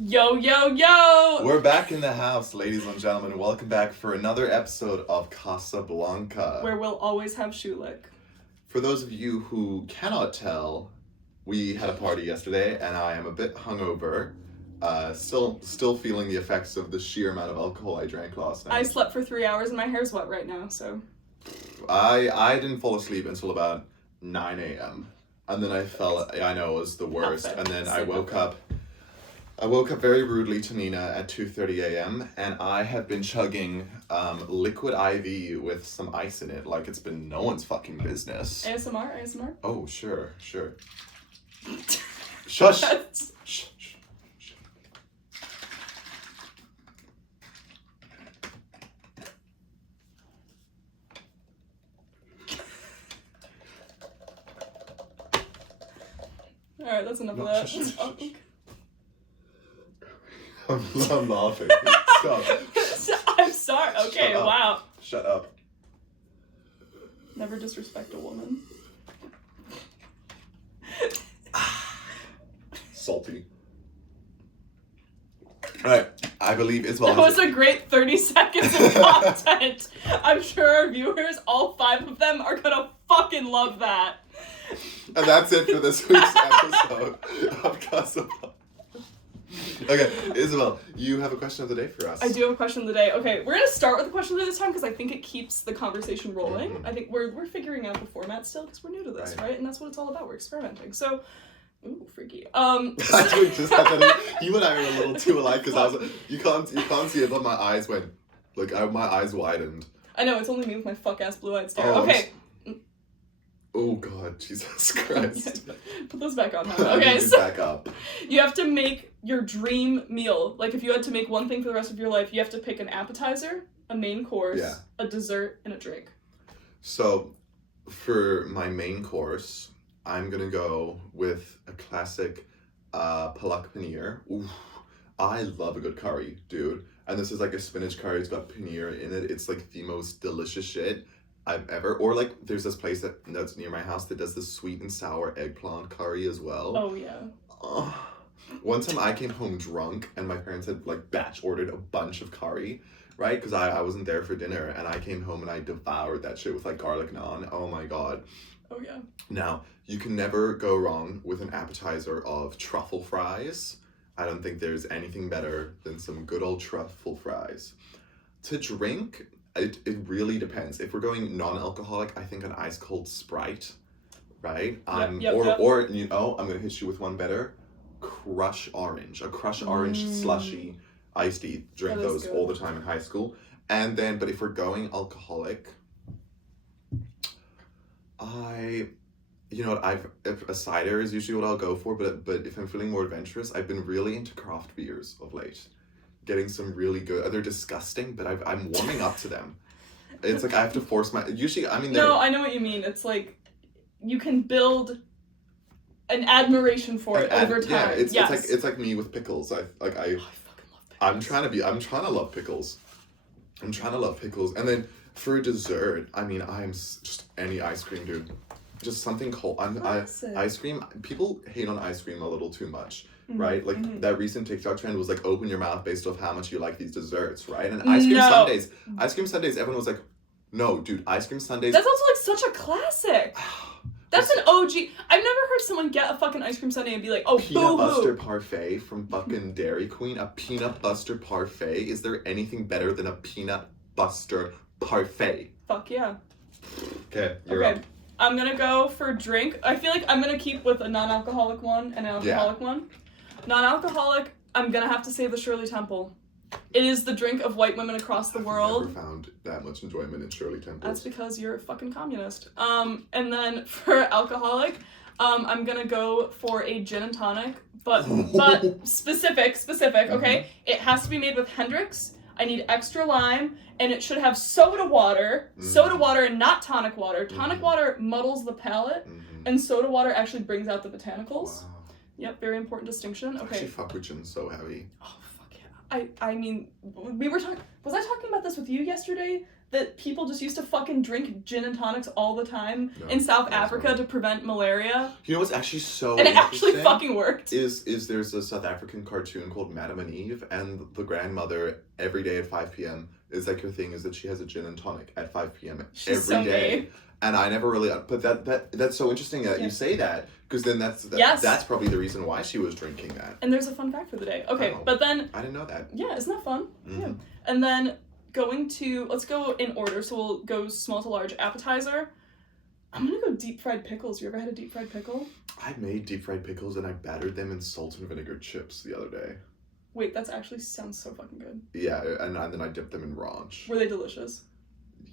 Yo, yo, yo! We're back in the house, ladies and gentlemen. Welcome back for another episode of Casa BLANCA. Where we'll always have Schulich. For those of you who cannot tell, we had a party yesterday and I am a bit hungover. Still feeling the effects of the sheer amount of alcohol I drank last night. I slept for 3 hours and my hair's wet right now, so... I didn't fall asleep until about 9 a.m. And then I know it was the worst. And then I woke up very rudely to Nina at 2:30 a.m. and I have been chugging liquid IV with some ice in it like it's been no one's fucking business. ASMR? Oh, sure. Shush! Shh. Alright, that's enough of that. Shush. I'm laughing. Stop. I'm sorry. Okay, wow. Shut up. Never disrespect a woman. Salty. Alright, I believe Isabel That was a great 30 seconds of content. I'm sure our viewers, all 5 of them, are gonna fucking love that. And that's it for this week's episode of Casa BLANCA. Okay, Isabel, you have a question of the day for us. I do have a question of the day. Okay, we're gonna start with the question of the day this time because I think it keeps the conversation rolling. Mm-hmm. I think we're figuring out the format still because we're new to this, right? And that's what it's all about. We're experimenting. So, ooh, freaky. I just had that. You and I are a little too alike because I was. You can't see it, but my eyes went my eyes widened. I know it's only me with my fuck ass blue eyed stare. Oh, okay. Oh God, Jesus Christ! Put those back on. Huh? Okay, so back up. You have to make your dream meal. Like if you had to make one thing for the rest of your life, you have to pick an appetizer, a main course, a dessert, and a drink. So, for my main course, I'm gonna go with a classic palak paneer. Ooh, I love a good curry, dude. And this is like a spinach curry. It's got paneer in it. It's like the most delicious shit I've ever. Or like, there's this place that's near my house that does the sweet and sour eggplant curry as well. Oh yeah. One time I came home drunk and my parents had like batch ordered a bunch of curry, right? Because I wasn't there for dinner and I came home and I devoured that shit with like garlic naan. Oh my God. Oh yeah. Now, you can never go wrong with an appetizer of truffle fries. I don't think there's anything better than some good old truffle fries. To drink, it really depends. If we're going non-alcoholic, I think an ice cold Sprite, right? Yep. Or you know, I'm gonna hit you with one better. Crush orange. A Crush orange slushy iced tea. Drink those all the time in high school. And then, but if we're going alcoholic, a cider is usually what I'll go for, but if I'm feeling more adventurous, I've been really into craft beers of late. Getting some really good, they're disgusting, but I'm warming up to them. It's like I have to force No, I know what you mean. It's like you can build an admiration for it over time. Yeah, it's like me with pickles. I fucking love pickles. I'm trying to love pickles. And then for a dessert, I'm just any ice cream, dude. Just something cold. Ice cream. People hate on ice cream a little too much, right? Like that recent TikTok trend was like open your mouth based off how much you like these desserts, right? And ice cream sundaes. Everyone was like, no, dude, ice cream sundaes. That's also like such a classic. That's an OG. I've never heard someone get a fucking ice cream sundae and be like, oh, peanut butter parfait from fucking Dairy Queen. A peanut butter parfait. Is there anything better than a peanut butter parfait? Fuck yeah. Okay, you're up. I'm gonna go for drink. I feel like I'm gonna keep with a non-alcoholic one and an alcoholic one. Non-alcoholic, I'm gonna have to say the Shirley Temple. It is the drink of white women across the world. I've never found that much enjoyment in Shirley Temple. That's because you're a fucking communist. And then for alcoholic, I'm gonna go for a gin and tonic, but specific, okay? It has to be made with Hendrix. I need extra lime, and it should have soda water and not tonic water. Tonic water muddles the palate, and soda water actually brings out the botanicals. Wow. Yep, very important distinction. Okay. Actually, fuck with gin so heavy. Oh, fuck yeah. I mean, we were talking, was I talking about this with you yesterday? that people just used to fucking drink gin and tonics all the time No, in South that's Africa not. to prevent malaria? You know what's actually so And it actually interesting fucking worked. is there's a South African cartoon called Madame and Eve, and the grandmother every day at 5 p.m. is like her thing is that she has a gin and tonic at 5 p.m. She's every so day. gay. And I never really, but that's so interesting that you say that, because then that's probably the reason why she was drinking that. And there's a fun fact for the day. Okay, Oh. but then I didn't know that. yeah, isn't that fun? Mm-hmm. Yeah. And then let's go in order. So we'll go small to large. Appetizer. I'm gonna go deep fried pickles. You ever had a deep fried pickle? I made deep fried pickles and I battered them in salt and vinegar chips the other day. Wait, that's actually sounds so fucking good. Yeah, and then I dipped them in ranch. Were they delicious?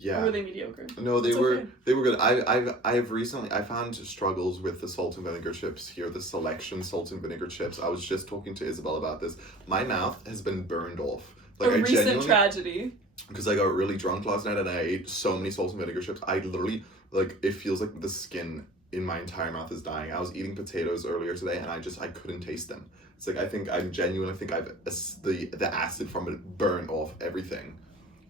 Yeah. Or were they mediocre? No, they It's were okay. they were good. I've recently I found struggles with the salt and vinegar chips here, the selection salt and vinegar chips. I was just talking to Isabel about this. My mouth has been burned off. Like A recent tragedy. Because I got really drunk last night and I ate so many salt and vinegar chips. I literally it feels like the skin in my entire mouth is dying. I was eating potatoes earlier today and I couldn't taste them. It's like I genuinely think I've the acid from it burned off everything.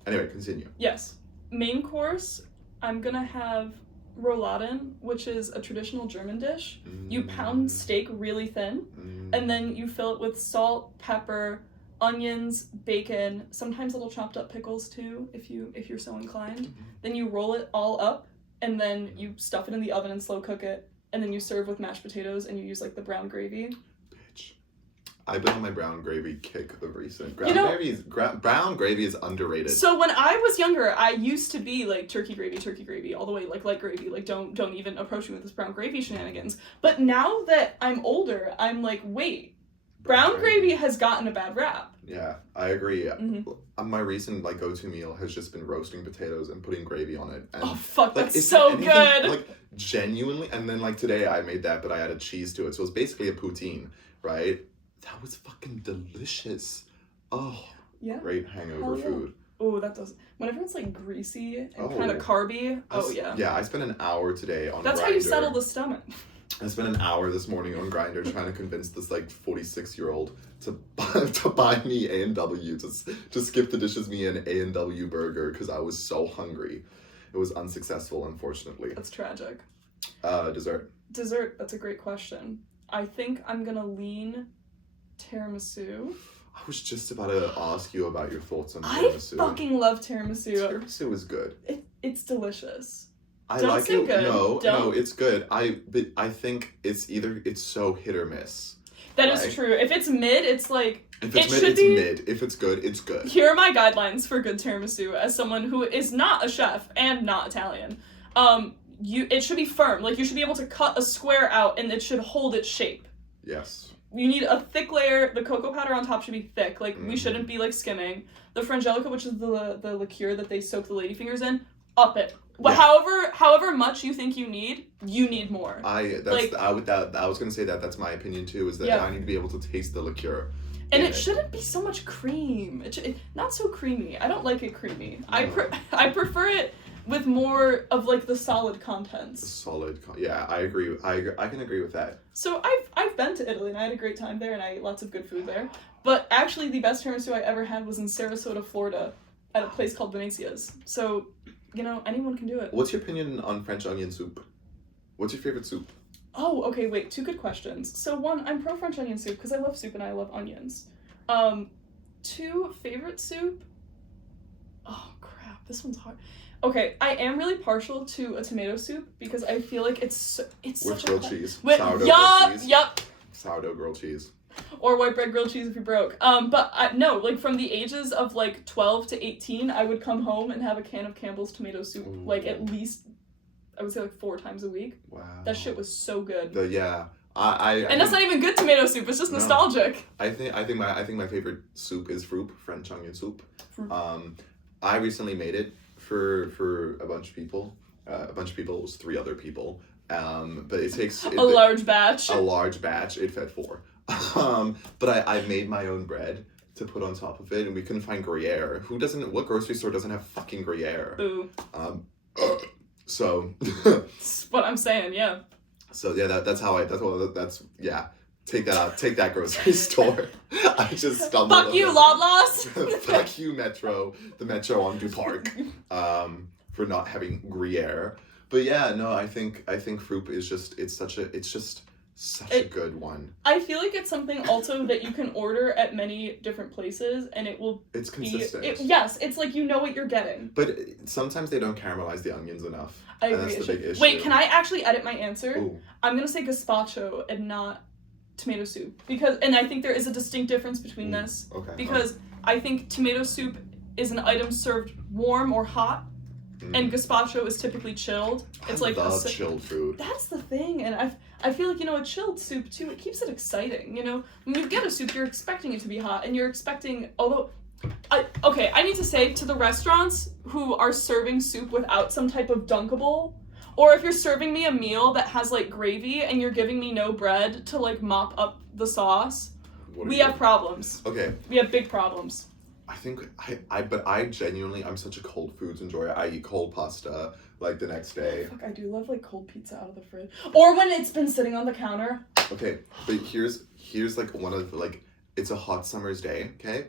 Anyway, continue. Yes. Main course, I'm gonna have Rouladen, which is a traditional German dish. You pound steak really thin, and then you fill it with salt, pepper, onions, bacon, sometimes little chopped up pickles too, if you're so inclined. Then you roll it all up, and then you stuff it in the oven and slow cook it, and then you serve with mashed potatoes, and you use like the brown gravy. I've been on my brown gravy kick of recent. Brown gravy is underrated. So when I was younger, I used to be like turkey gravy, all the way, like light gravy, like don't even approach me with this brown gravy shenanigans. But now that I'm older, I'm like, wait, brown gravy has gotten a bad rap. Yeah, I agree. My recent go-to meal has just been roasting potatoes and putting gravy on it. And, oh fuck, that's so good. Genuinely, and then today I made that, but I added cheese to it, so it's basically a poutine, right? That was fucking delicious. Oh, yeah. Great hangover food. Oh, that does. Whenever it's greasy and kind of carby. Yeah. Yeah, I spent an hour today on That's Grindr. how you settle the stomach. I spent an hour this morning on Grindr trying to convince this 46-year-old to buy me A&W, to skip the dishes me an A&W burger because I was so hungry. It was unsuccessful, unfortunately. That's tragic. Dessert. Dessert, that's a great question. I think I'm gonna lean tiramisu. I was just about to ask you about your thoughts on tiramisu. I fucking love tiramisu. Tiramisu is good. It's delicious. I Don't like say it. good. No, it's good. But I think it's so hit or miss. That is true. If it's mid, it's like if it's mid, it's mid. If it's good, it's good. Here are my guidelines for good tiramisu as someone who is not a chef and not Italian. It should be firm. You should be able to cut a square out and it should hold its shape. Yes. You need a thick layer. The cocoa powder on top should be thick. We shouldn't be skimming. The frangelico, which is the liqueur that they soak the ladyfingers in, up it. Yeah. However much you think you need more. I was gonna say that's my opinion too. Is that I need to be able to taste the liqueur. And it shouldn't be so much cream. Not so creamy. I don't like it creamy. No. I prefer it with more of the solid contents. Yeah, I agree. I can agree with that. So I've been to Italy and I had a great time there and I ate lots of good food there. But actually the best tiramisu I ever had was in Sarasota, Florida, at a place called Venezia's. So, anyone can do it. What's your opinion on French onion soup? What's your favorite soup? Oh, okay, wait, 2 good questions. So 1, I'm pro French onion soup because I love soup and I love onions. 2, favorite soup? Oh crap, this one's hard. Okay, I am really partial to a tomato soup because I feel like it's with such grilled cheese. Sourdough grilled cheese. Yup. Sourdough grilled cheese. Or white bread grilled cheese if you're broke. But from the ages of 12 to 18, I would come home and have a can of Campbell's tomato soup at least, I would say 4 times a week. Wow. That shit was so good. And that's not even good tomato soup. It's just nostalgic. I think my favorite soup is French onion soup. Fruit. I recently made it for a bunch of people. A bunch of people. It was 3 other people. But it takes a large batch. A large batch. It fed 4. But I made my own bread to put on top of it, and we couldn't find Gruyere. What grocery store doesn't have fucking Gruyere? Boo. So. That's what I'm saying, yeah. So yeah, that's Take that out. Take that, grocery store. I just stumbled. Fuck you, Loblaws. Fuck you, Metro. The Metro on Du Parc. For not having Gruyere. But yeah, no, I think Froop is just it's just such a good one. I feel like it's something also that you can order at many different places, and it will. It's consistent. Yes, it's like you know what you're getting. But sometimes they don't caramelize the onions enough. I agree. And that's the big issue. Wait, can I actually edit my answer? Ooh. I'm gonna say gazpacho and not tomato soup and I think there is a distinct difference between this. Okay. Because I think tomato soup is an item served warm or hot, and gazpacho is typically chilled. It's I love chilled food. That's the thing, and I feel like, a chilled soup too, it keeps it exciting, When you get a soup, you're expecting it to be hot, and you're expecting, I need to say, to the restaurants who are serving soup without some type of dunkable, or if you're serving me a meal that has, like, gravy, and you're giving me no bread to, like, mop up the sauce, we have problems. Okay. We have big problems. I think I genuinely, I'm such a cold foods enjoyer. I eat cold pasta like the next day. Fuck, I do love like cold pizza out of the fridge, or when it's been sitting on the counter. Okay, but here's like one of like, it's a hot summer's day. Okay,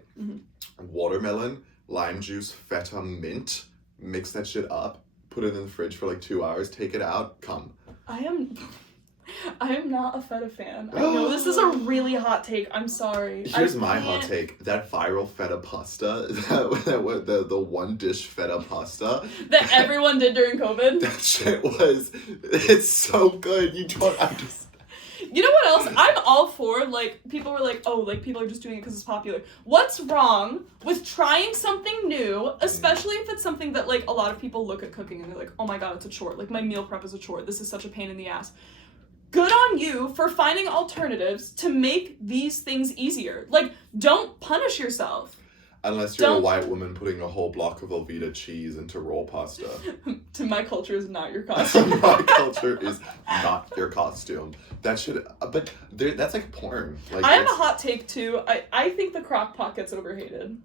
watermelon, lime juice, feta, mint. Mix that shit up. Put it in the fridge for like 2 hours. Take it out. Come. I am not a feta fan. I know this is a really hot take. I'm sorry. Here's my hot take. That viral feta pasta, the one dish feta pasta. That everyone did during COVID. That shit it's so good. You don't understand. You know what else? I'm all for, like, people were like, oh, like, people are just doing it because it's popular. What's wrong with trying something new, especially if it's something that, like, a lot of people look at cooking and they're like, oh my god, it's a chore. Like, my meal prep is a chore. This is such a pain in the ass. Good on you for finding alternatives to make these things easier. Like, don't punish yourself. Unless you're a white woman putting a whole block of Velveeta cheese into roll pasta. To my culture is not your costume. My culture is not your costume. That should, but that's like porn. Like, I have a hot take too. I think the crock pot gets overhated.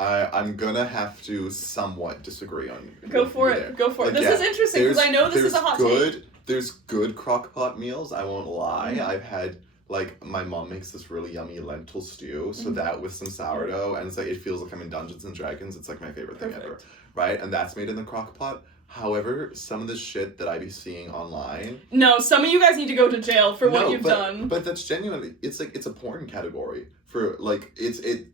I'm gonna have to somewhat disagree on. Go for it. Go for it. Like, this is interesting because I know this is a hot take. There's good crock pot meals. I won't lie. I've had, like, my mom makes this really yummy lentil stew. So that with some sourdough, and it's like, it feels like I'm in Dungeons and Dragons. It's like my favorite thing ever, right? And that's made in the crock pot. However, some of the shit that I be seeing online. No, some of you guys need to go to jail for what you've done. But that's genuinely, it's like, it's a porn category. For like,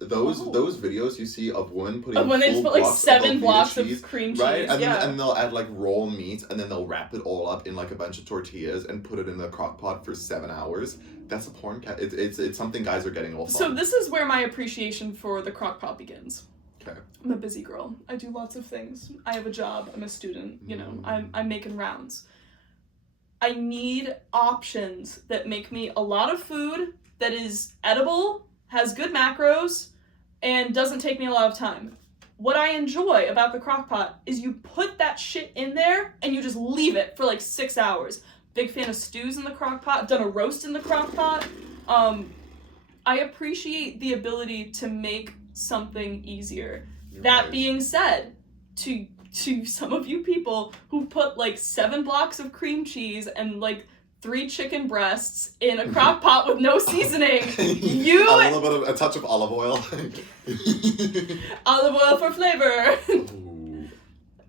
those videos you see of women putting when they just put like 7 blocks of cream cheese, right? And they'll add like raw meat, and then they'll wrap it all up in like a bunch of tortillas and put it in the crock pot for 7 hours. That's a porn it's something guys are getting off on. So this is where my appreciation for the crock pot begins. Okay. I'm a busy girl. I do lots of things. I have a job. I'm a student. I'm making rounds. I need options that make me a lot of food that is edible, has good macros, and doesn't take me a lot of time. What I enjoy about the crock pot is you put that shit in there and you just leave it for like 6 hours. Big fan of stews in the crock pot. Done a roast in the crock pot. I appreciate the ability to make something easier. That being said, to some of you people who put like 7 blocks of cream cheese and like 3 chicken breasts in a crock pot with no seasoning, a touch of olive oil. Olive oil for flavor.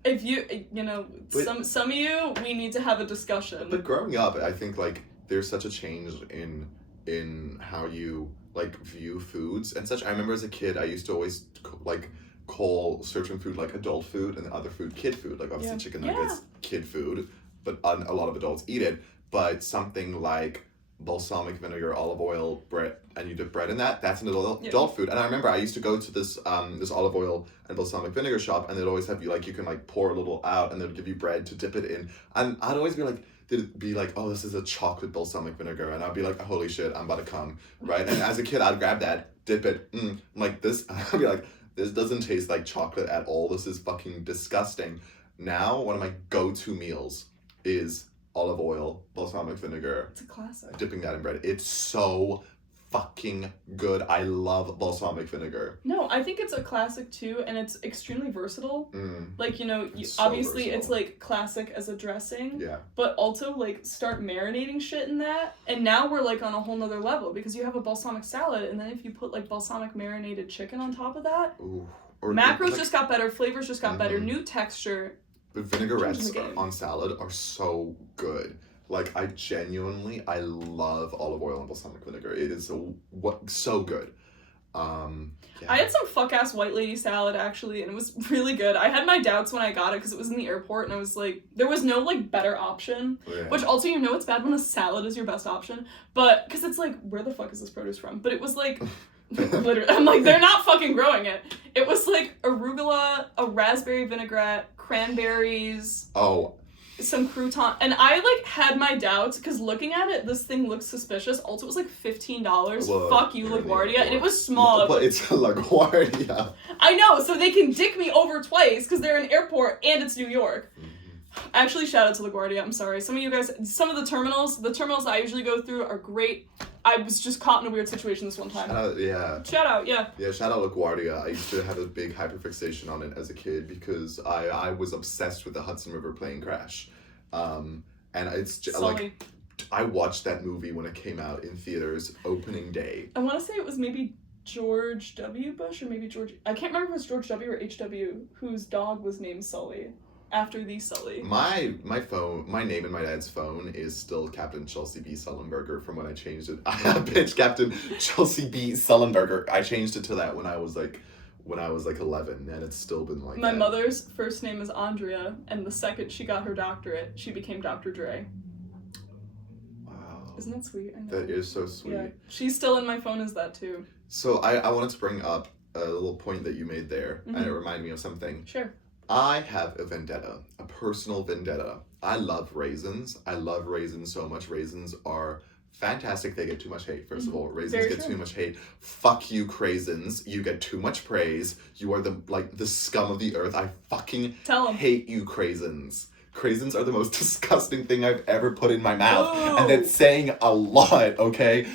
If some of you, we need to have a discussion. But growing up, I think like there's such a change in how you like view foods and such. I remember as a kid, I used to always like call certain food like adult food and other food kid food. Like obviously chicken nuggets, kid food, but a lot of adults eat it. But something like balsamic vinegar, olive oil, bread, and you dip bread in that's an adult food. And I remember I used to go to this olive oil and balsamic vinegar shop, and they'd always have you like, you can like pour a little out, and they'd give you bread to dip it in. And I'd always be like, they'd be like, oh, this is a chocolate balsamic vinegar, and I'd be like, holy shit, I'm about to come, right? And as a kid, I'd grab that, dip it, like this, I'd be like, this doesn't taste like chocolate at all. This is fucking disgusting. Now, one of my go-to meals is olive oil, balsamic vinegar. It's a classic. Dipping that in bread. It's so fucking good. I love balsamic vinegar. No, I think it's a classic too, and it's extremely versatile. Like, you know, It's so obviously versatile. it's like classic as a dressing, Yeah. but also like start marinating shit in that, and now we're like on a whole nother level because you have a balsamic salad, and then if you put like balsamic marinated chicken on top of that, Ooh. Or macros like, just got better, flavors just got better, new texture. the vinaigrettes on salad are so good. Like, I love olive oil and balsamic vinegar. It is so good. Yeah. I had some fuck-ass white lady salad, actually, and it was really good. I had my doubts when I got it, because it was in the airport, and I was like, there was no, like, better option. Yeah. Which, also, you know it's bad when a salad is your best option, but, because it's like, where the fuck is this produce from? But it was like, literally, I'm like, they're not fucking growing it. It was like arugula, a raspberry vinaigrette, cranberries. Oh. Some crouton, and I like had my doubts because looking at it, this thing looks suspicious. Also, it was like $15. Well, Fuck you, LaGuardia, and it was small. But it's LaGuardia. I know, so they can dick me over twice because they're an airport and it's New York. Actually, shout out to LaGuardia. I'm sorry. Some of you guys, some of the terminals I usually go through are great. I was just caught in a weird situation this one time. Shout out, yeah. Yeah, shout out LaGuardia. I used to have a big hyperfixation on it as a kid because I was obsessed with the Hudson River plane crash. And it's just, like, I watched that movie when it came out in theaters opening day. I want to say it was maybe George W. Bush or maybe I can't remember if it was George W. or H.W. whose dog was named Sully. After the Sully. My name in my dad's phone is still Captain Chelsea B. Sullenberger from when I changed it. Bitch, Captain Chelsea B. Sullenberger. I changed it to that when I was like 11, and it's still been like My that. mother's first name is Andrea, and the second she got her doctorate, she became Dr. Dre. Wow. Isn't that sweet? I know. That is so sweet. Yeah. She's still in my phone as that too. So I wanted to bring up a little point that you made there, and it reminded me of something. Sure. I have a vendetta, a personal vendetta. I love raisins. I love raisins so much. Raisins are fantastic. They get too much hate, first of all. Raisins get too much hate. Fuck you, craisins. You get too much praise. You are the scum of the earth. I fucking hate you, craisins. Craisins are the most disgusting thing I've ever put in my mouth. Ooh. And that's saying a lot, okay?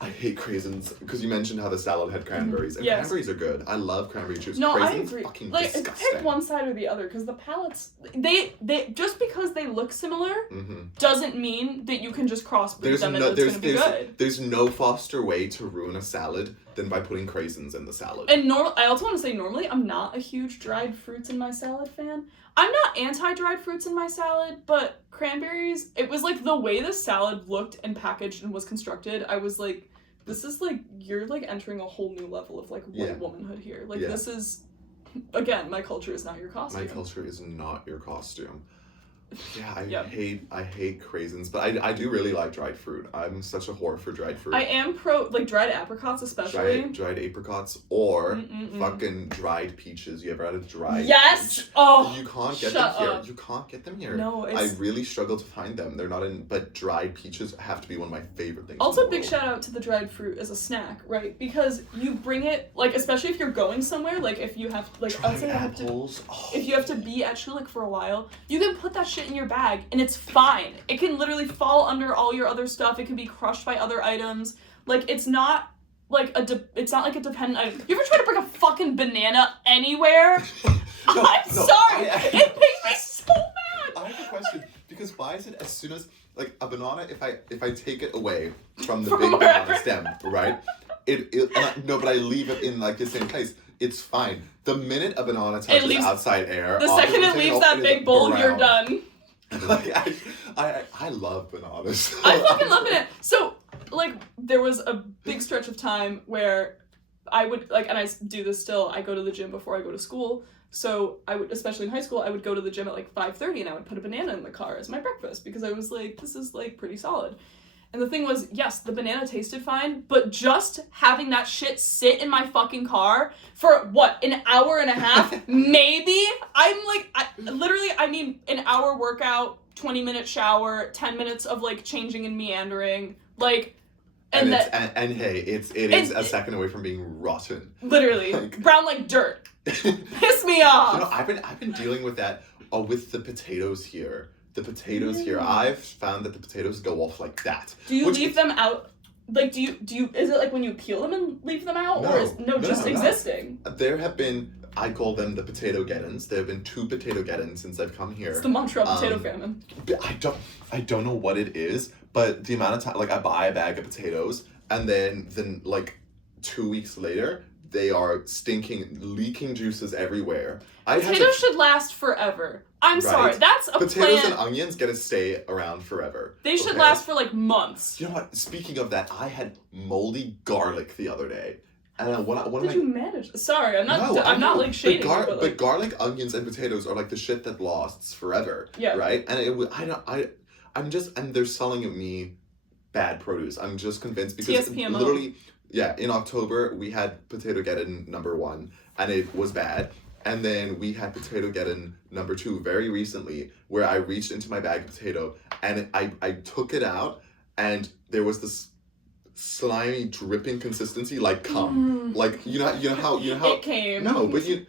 I hate craisins because you mentioned how the salad had cranberries, and cranberries are good. I love cranberry juice. No, craisins, I agree. Fucking like, disgusting. pick one side or the other because the palates, they just because they look similar doesn't mean that you can just crossbreed them and it's going to be good. There's no faster way to ruin a salad than by putting craisins in the salad. And I also want to say normally I'm not a huge dried fruits in my salad fan. I'm not anti-dried fruits in my salad, but cranberries, it was like the way the salad looked and packaged and was constructed, I was like, this is like, you're like entering a whole new level of like white womanhood here. Like this is, again, my culture is not your costume. My culture is not your costume. Yeah, I hate craisins, but I do really like dried fruit. I'm such a whore for dried fruit. I am pro, like, dried apricots especially. Dried apricots or fucking dried peaches. You ever had a dried peach? Oh, you can't get them here. You can't get them here. No, I really struggle to find them. They're not in, but dried peaches have to be one of my favorite things. Also, big shout out to the dried fruit as a snack, right? Because you bring it, like, especially if you're going somewhere, like, if you have, like, dried apples. If you have to be at Schulich for a while, you can put that shit in your bag and it's fine. It can literally fall under all your other stuff. It can be crushed by other items. Like, it's not like it's not like a dependent item. You ever try to bring a fucking banana anywhere? I'm sorry. It makes me so mad. I have a question, because why is it as soon as, like, a banana, if I take it away from the big banana stem, right? But I leave it in like the same place. It's fine. The minute a banana touches outside air, the second it leaves that big bowl, you're done. Like, I love bananas. I fucking love it. So, like, there was a big stretch of time where I would, like, and I do this still, I go to the gym before I go to school. So I would, especially in high school, I would go to the gym at like 5:30 and I would put a banana in the car as my breakfast because I was like, this is like pretty solid. And the thing was, yes, the banana tasted fine, but just having that shit sit in my fucking car for, what, an hour and a half? Maybe? I'm like, I mean, an hour workout, 20-minute shower, 10 minutes of, like, changing and meandering, like, and hey, it is a second away from being rotten. Literally. Like, brown like dirt. Piss me off! You know, I've been dealing with that with the potatoes here. The potatoes here, I've found that the potatoes go off like that. Do you leave them out Like, do you, is it like when you peel them and leave them out? No. Or is, No, just no. existing? There have been, I call them the potato geddons. There have been 2 potato geddons since I've come here. It's the Montreal potato famine. I don't know what it is, but the amount of time, like, I buy a bag of potatoes, and then like 2 weeks later, they are stinking, leaking juices everywhere. Potatoes should last forever. I'm sorry, that's a Potatoes plant. and onions gotta stay around forever. They should last for like months. You know what? Speaking of that, I had moldy garlic the other day. And what did you manage? Sorry, I'm not like shading you, but garlic, onions, and potatoes are like the shit that lasts forever. Yeah. Right? And and they're selling me bad produce. I'm just convinced because TSPMO. literally, yeah, in October we had potato geddon number 1, and it was bad. And then we had potato geddon number 2 very recently, where I reached into my bag of potato and I took it out, and there was this slimy dripping consistency like cum. Like you know how it came. No, but you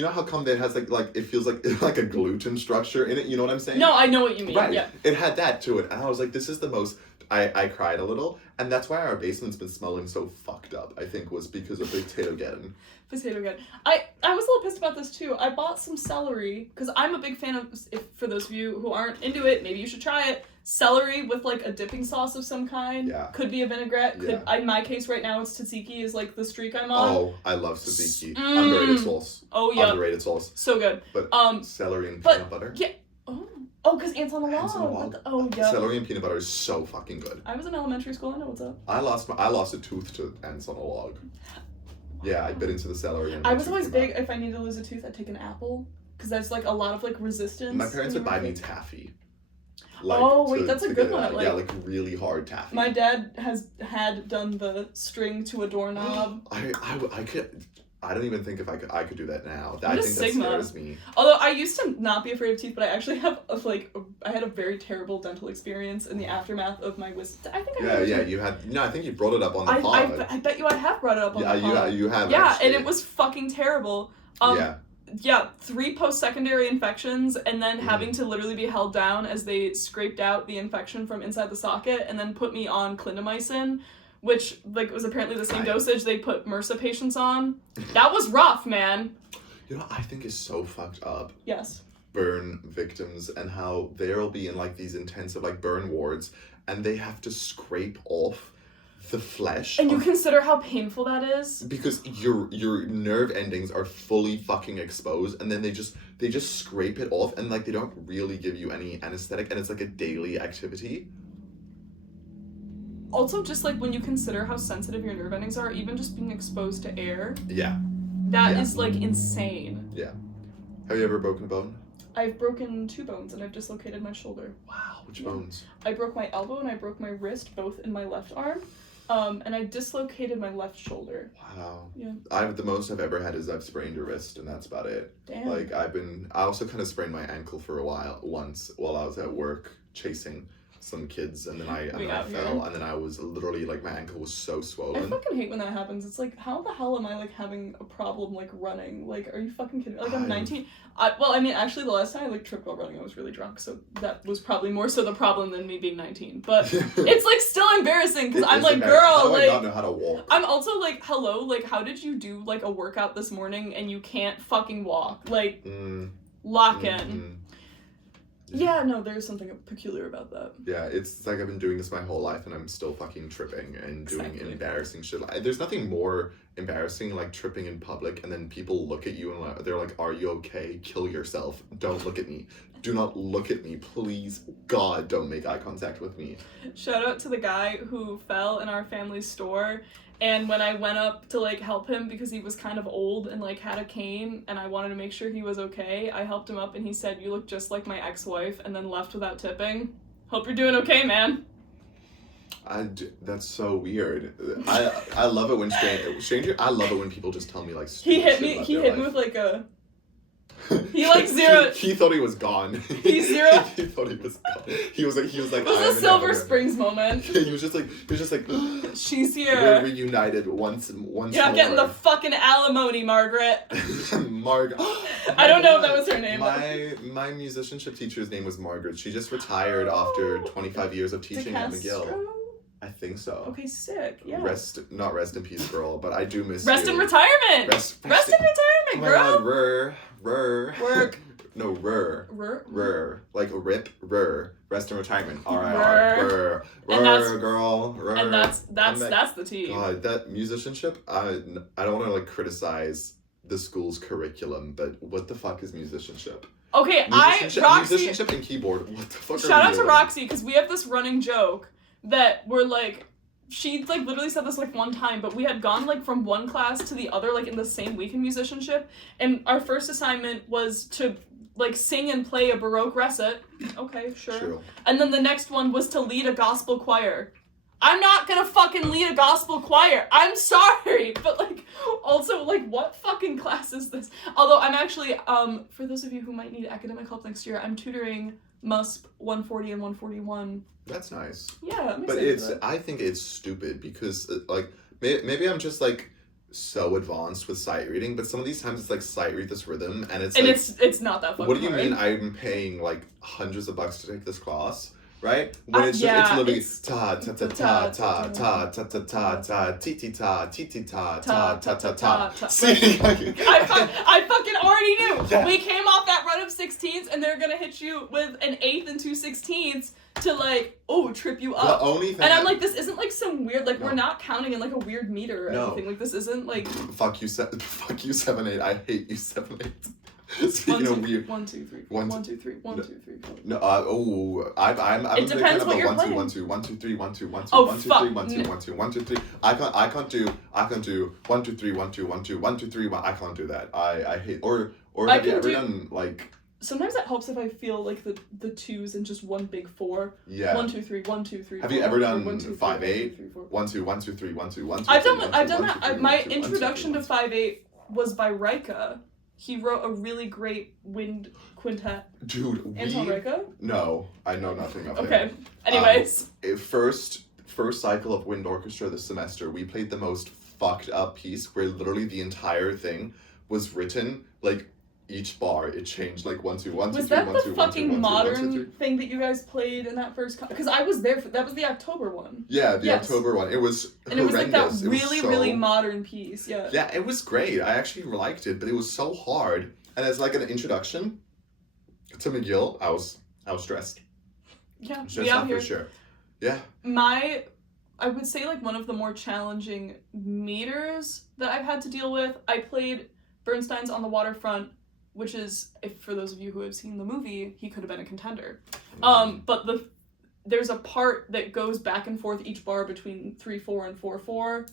know how cum that has like it feels like a gluten structure in it, you know what I'm saying? No, I know what you mean. Right. Yeah. It had that to it, and I was like, this is the most. I cried a little, and that's why our basement's been smelling so fucked up. I think was because of potato geddon. Potato geddon. I was a little pissed about this too. I bought some celery because I'm a big fan of. For those of you who aren't into it, maybe you should try it. Celery with like a dipping sauce of some kind. Yeah. Could be a vinaigrette. In my case right now, it's tzatziki is like the streak I'm on. Oh, I love tzatziki. Underrated sauce. Oh yeah. Underrated sauce. So good. But celery and but, peanut butter. Yeah. Oh, because ants on the log. Oh yeah. Celery and peanut butter is so fucking good. I was in elementary school. I know what's up. I lost a tooth to ants on a log. Yeah, I bit into the celery. And I was always big. If I needed to lose a tooth, I'd take an apple because there's like a lot of like resistance. My parents would buy me taffy. That's a good one. Yeah, like really hard taffy. My dad had done the string to a doorknob. I don't even think if I could do that now. I think that scares me. Although I used to not be afraid of teeth, but I actually I had a very terrible dental experience in the aftermath of my wisdom. I think you had. No, I think you brought it up on the pod. I bet you I have brought it up on the pod. Yeah, you have. Yeah, actually. and it was fucking terrible. Yeah, 3 post-secondary infections, and then having to literally be held down as they scraped out the infection from inside the socket, and then put me on clindamycin, which like was apparently the same dosage they put MRSA patients on. That was rough, man. You know what I think is so fucked up? Yes. Burn victims and how they'll be in like these intensive like burn wards, and they have to scrape off the flesh. And you consider how painful that is? Because your nerve endings are fully fucking exposed, and then they just scrape it off, and like they don't really give you any anesthetic, and it's like a daily activity. Also, just like when you consider how sensitive your nerve endings are, even just being exposed to air. Yeah. That is like insane. Yeah. Have you ever broken a bone? I've broken 2 bones and I've dislocated my shoulder. Wow, which bones? I broke my elbow and I broke my wrist, both in my left arm. And I dislocated my left shoulder. Wow. Yeah. The most I've ever had is I've sprained a wrist, and that's about it. Damn. Like I also kind of sprained my ankle for a while once while I was at work chasing some kids, and then I fell, and then I was literally like my ankle was so swollen. I fucking hate when that happens. It's like, how the hell am I like having a problem like running? Like, are you fucking kidding me? Like I'm 19. Actually the last time I like tripped while running, I was really drunk, so that was probably more so the problem than me being 19. But it's like still embarrassing because I'm like, girl, how like I not know how to walk. I'm also like, hello, like how did you do like a workout this morning and you can't fucking walk? Like lock in. Yeah, no, there's something peculiar about that. Yeah, it's like I've been doing this my whole life and I'm still fucking tripping and doing embarrassing shit. There's nothing more embarrassing like tripping in public and then people look at you and they're like, are you okay? Kill yourself. Don't look at me. Do not look at me. Please, God, don't make eye contact with me. Shout out to the guy who fell in our family store. And when I went up to, like, help him because he was kind of old and, like, had a cane and I wanted to make sure he was okay, I helped him up and he said, you look just like my ex-wife, and then left without tipping. Hope you're doing okay, man. That's so weird. I love it when I love it when people just tell me, like, he hit me with, like, a... He like zero. He thought he was gone. He's zero. He thought he was gone. He was like. It was a Silver Springs moment. He was just like. She's here. We're reunited once. You're not getting the fucking alimony, Margaret. Margaret. I don't know if that was her name. My musicianship teacher's name was Margaret. She just retired after 25 years of teaching at McGill. I think so. Okay, sick. Yeah. Not rest in peace, girl, but I do miss Rest you. in retirement. Rest in retirement, oh my girl. God, Work. No, like a rip, rest in retirement. R-I-R, girl, and that's the tea. God, that musicianship, I don't want to like criticize the school's curriculum, but what the fuck is musicianship? Okay, Roxy, musicianship and keyboard. What the fuck? Shout out to Roxy, because we have this running joke that we're like, she like literally said this like one time, but we had gone like from one class to the other like in the same week in musicianship, and our first assignment was to like sing and play a Baroque recit. Okay, sure. True. And then the next one was to lead a gospel choir. I'm not gonna fucking lead a gospel choir. I'm sorry, but like, also like, what fucking class is this? Although I'm actually, for those of you who might need academic help next year, I'm tutoring MUSP 140 and 141. That's nice. Yeah, but I think it's stupid because like maybe I'm just like so advanced with sight reading, but some of these times it's like sight read this rhythm and it's it's not that fucking What do you hard. mean I'm paying like hundreds of bucks to take this class? Right? When it's literally ta ta ta ta ta ta ta ta ta ta ti ti ta ti ti ta ta ta ta ta. See, I fucking already knew. Yeah. We came off that run of 16ths, and they're gonna hit you with an 8th and 2 16ths to like trip you up. The only thing and I'm like, this isn't like some weird like No. we're not counting in like a weird meter or anything. Like this isn't like fuck you 7/8. I hate you 7/8. Speaking of weird. 1 2 3 4 1 2 3 1 2 3 4. No, I'm it depends what you're playing. 1 2 1 2 3 1 2 1 2 Oh, 1 2 fuck. 3 1 2 1 2 1 2 3. I can't do 1 2 3 1 2 1 2 1 2 3 1. I can't do that. I hate or have you ever done like. Sometimes it helps if I feel like the twos and just one big 4. Yeah. 1 2 3 1 2 3. Have you ever done 5/8? 1 2 1 2 3 1 2 1 2? I've done that. My introduction to 5/8 was by Rika. He wrote a really great wind quintet. Dude, Anton Rika? No, I know nothing of him. Okay. Anyways. First cycle of wind orchestra this semester, we played the most fucked up piece where literally the entire thing was written like each bar it changed like 1 2 1 2 was 3 that 1 the 2 1 2 fucking 1 2 modern 1 2 3. thing that you guys played in that first because I was there for that was the October one. Yeah, the Yes. October one. It was and it was like that horrendous. really modern piece. Yeah, it was great. I actually liked it, but it was so hard. And as like an introduction to McGill, I was stressed. Yeah, Stressed out for sure. Yeah. I would say like one of the more challenging meters that I've had to deal with. I played Bernstein's On the Waterfront, which is, if for those of you who have seen the movie, he could have been a contender. But there's a part that goes back and forth each bar between 3/4 and 4/4,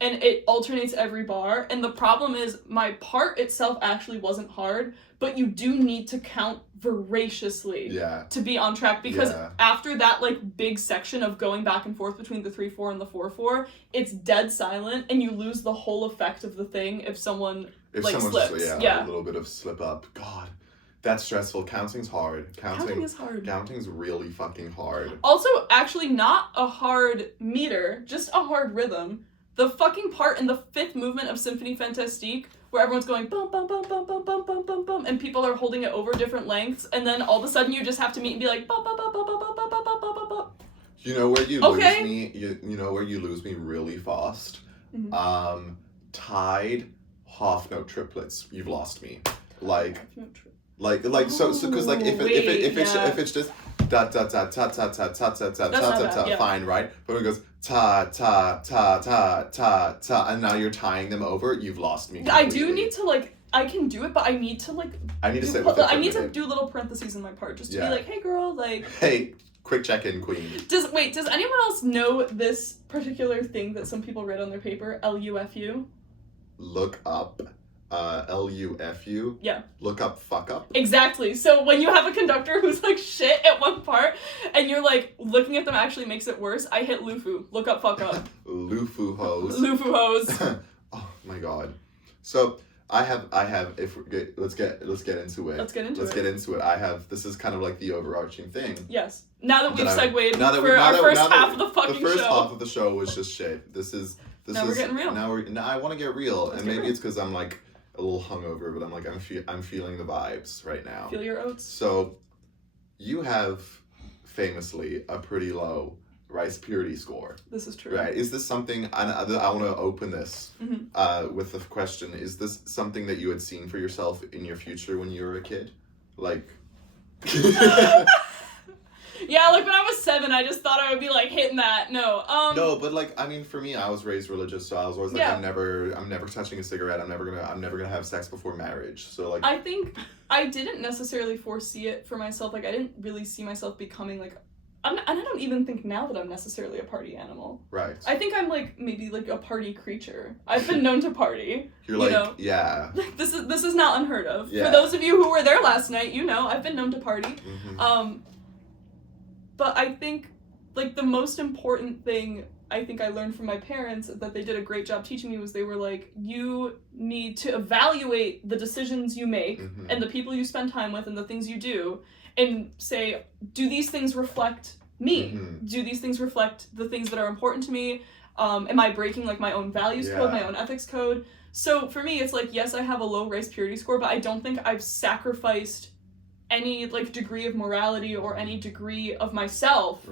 and it alternates every bar. And the problem is my part itself actually wasn't hard, but you do need to count voraciously to be on track, because after that like big section of going back and forth between the 3/4 and the 4/4, it's dead silent and you lose the whole effect of the thing if someone slips. A little bit of slip up. God, that's stressful. Counting's hard. Counting is hard. Counting's really fucking hard. Also, actually not a hard meter, just a hard rhythm. The fucking part in the 5th movement of Symphonie Fantastique where everyone's going bum bum bum bum bum bum bum bum bum and people are holding it over different lengths, and then all of a sudden you just have to meet and be like bum bum bum bum bum bum bum bum bum bum. You know where you lose me? You know where you lose me really fast? Mm-hmm. Tied half note triplets. You've lost me. Like so because like if it's just da da da ta ta ta ta ta ta ta ta fine, right? But when it goes ta ta ta ta ta ta and now you're tying them over, you've lost me completely. I do need to like, I can do it, but I need to like I need to sit with it. I need to do little parentheses in my part just to be like, hey girl, like, hey, quick check-in, queen. Does anyone else know this particular thing that some people read on their paper? LUFU? Look up. LUFU. Yeah. Look up, fuck up. Exactly. So when you have a conductor who's like shit at one part, and you're like looking at them actually makes it worse, I hit LUFU. Look up, fuck up. LUFU hose. LUFU hose. Oh my god. So I have. Let's get into it. Let's get into it. I have. This is kind of like the overarching thing. Yes. Now that we've segued for our first half of the fucking show. The first half of the show was just shit. Now we're getting real. Now I want to get real, Let's and maybe it's because I'm like a little hungover, but I'm like I'm feeling the vibes right now. Feel your oats. So, you have famously a pretty low rice purity score. This is true. Right. Is this something, and I want to open this with the question, is this something that you had seen for yourself in your future when you were a kid? Like... Yeah, like when I was 7, I just thought I would be like hitting that. No. No, but like, I mean, for me, I was raised religious, so I was always like, I'm never touching a cigarette. I'm never gonna have sex before marriage. So like, I think I didn't necessarily foresee it for myself. Like, I didn't really see myself becoming like, and I don't even think now that I'm necessarily a party animal. Right. I think I'm like maybe like a party creature. I've been known to party. You're like, yeah. Like this is not unheard of. Yeah. For those of you who were there last night, you know I've been known to party. But I think, like, the most important thing I think I learned from my parents that they did a great job teaching me was they were like, you need to evaluate the decisions you make and the people you spend time with and the things you do and say, do these things reflect me? Do these things reflect the things that are important to me? Am I breaking, like, my own values code, my own ethics code? So for me, it's like, yes, I have a low rice purity score, but I don't think I've sacrificed any like degree of morality or any degree of myself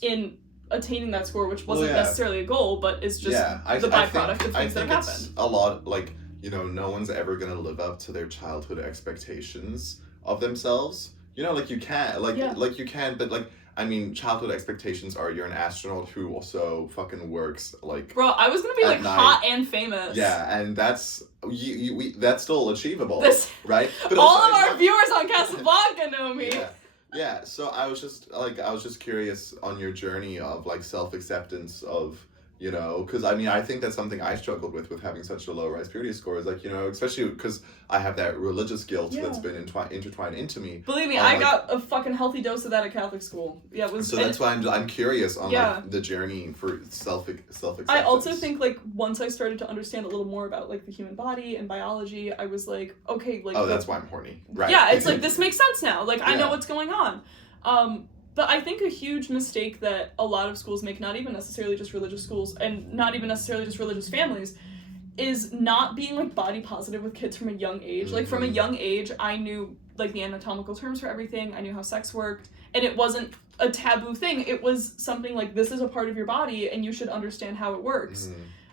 in attaining that score, which wasn't necessarily a goal, but is just the byproduct of things that happen. It's a lot like, you know, no one's ever gonna live up to their childhood expectations of themselves. You know, like you can't, like you can, but like, I mean, childhood expectations are you're an astronaut who also fucking works like. Bro, I was gonna be like night. Hot and famous. Yeah, and that's that's still achievable, right? But all of our viewers on Casa BLANCA know me. Yeah. So I was just curious on your journey of like self-acceptance of, you know, because I mean, I think that's something I struggled with having such a low rice purity score. Is like, you know, especially because I have that religious guilt that's been intertwined into me. Believe me, I got a fucking healthy dose of that at Catholic school. Yeah, it was. So that's why I'm curious on like the journey for self-acceptance. I also think like once I started to understand a little more about like the human body and biology, I was like, okay, like. Oh, that's why I'm horny, right? Yeah, it's like this makes sense now. Like I know what's going on. But I think a huge mistake that a lot of schools make, not even necessarily just religious schools and not even necessarily just religious families, is not being like body positive with kids from a young age. Like from a young age, I knew like the anatomical terms for everything. I knew how sex worked, and it wasn't a taboo thing. It was something like, this is a part of your body and you should understand how it works.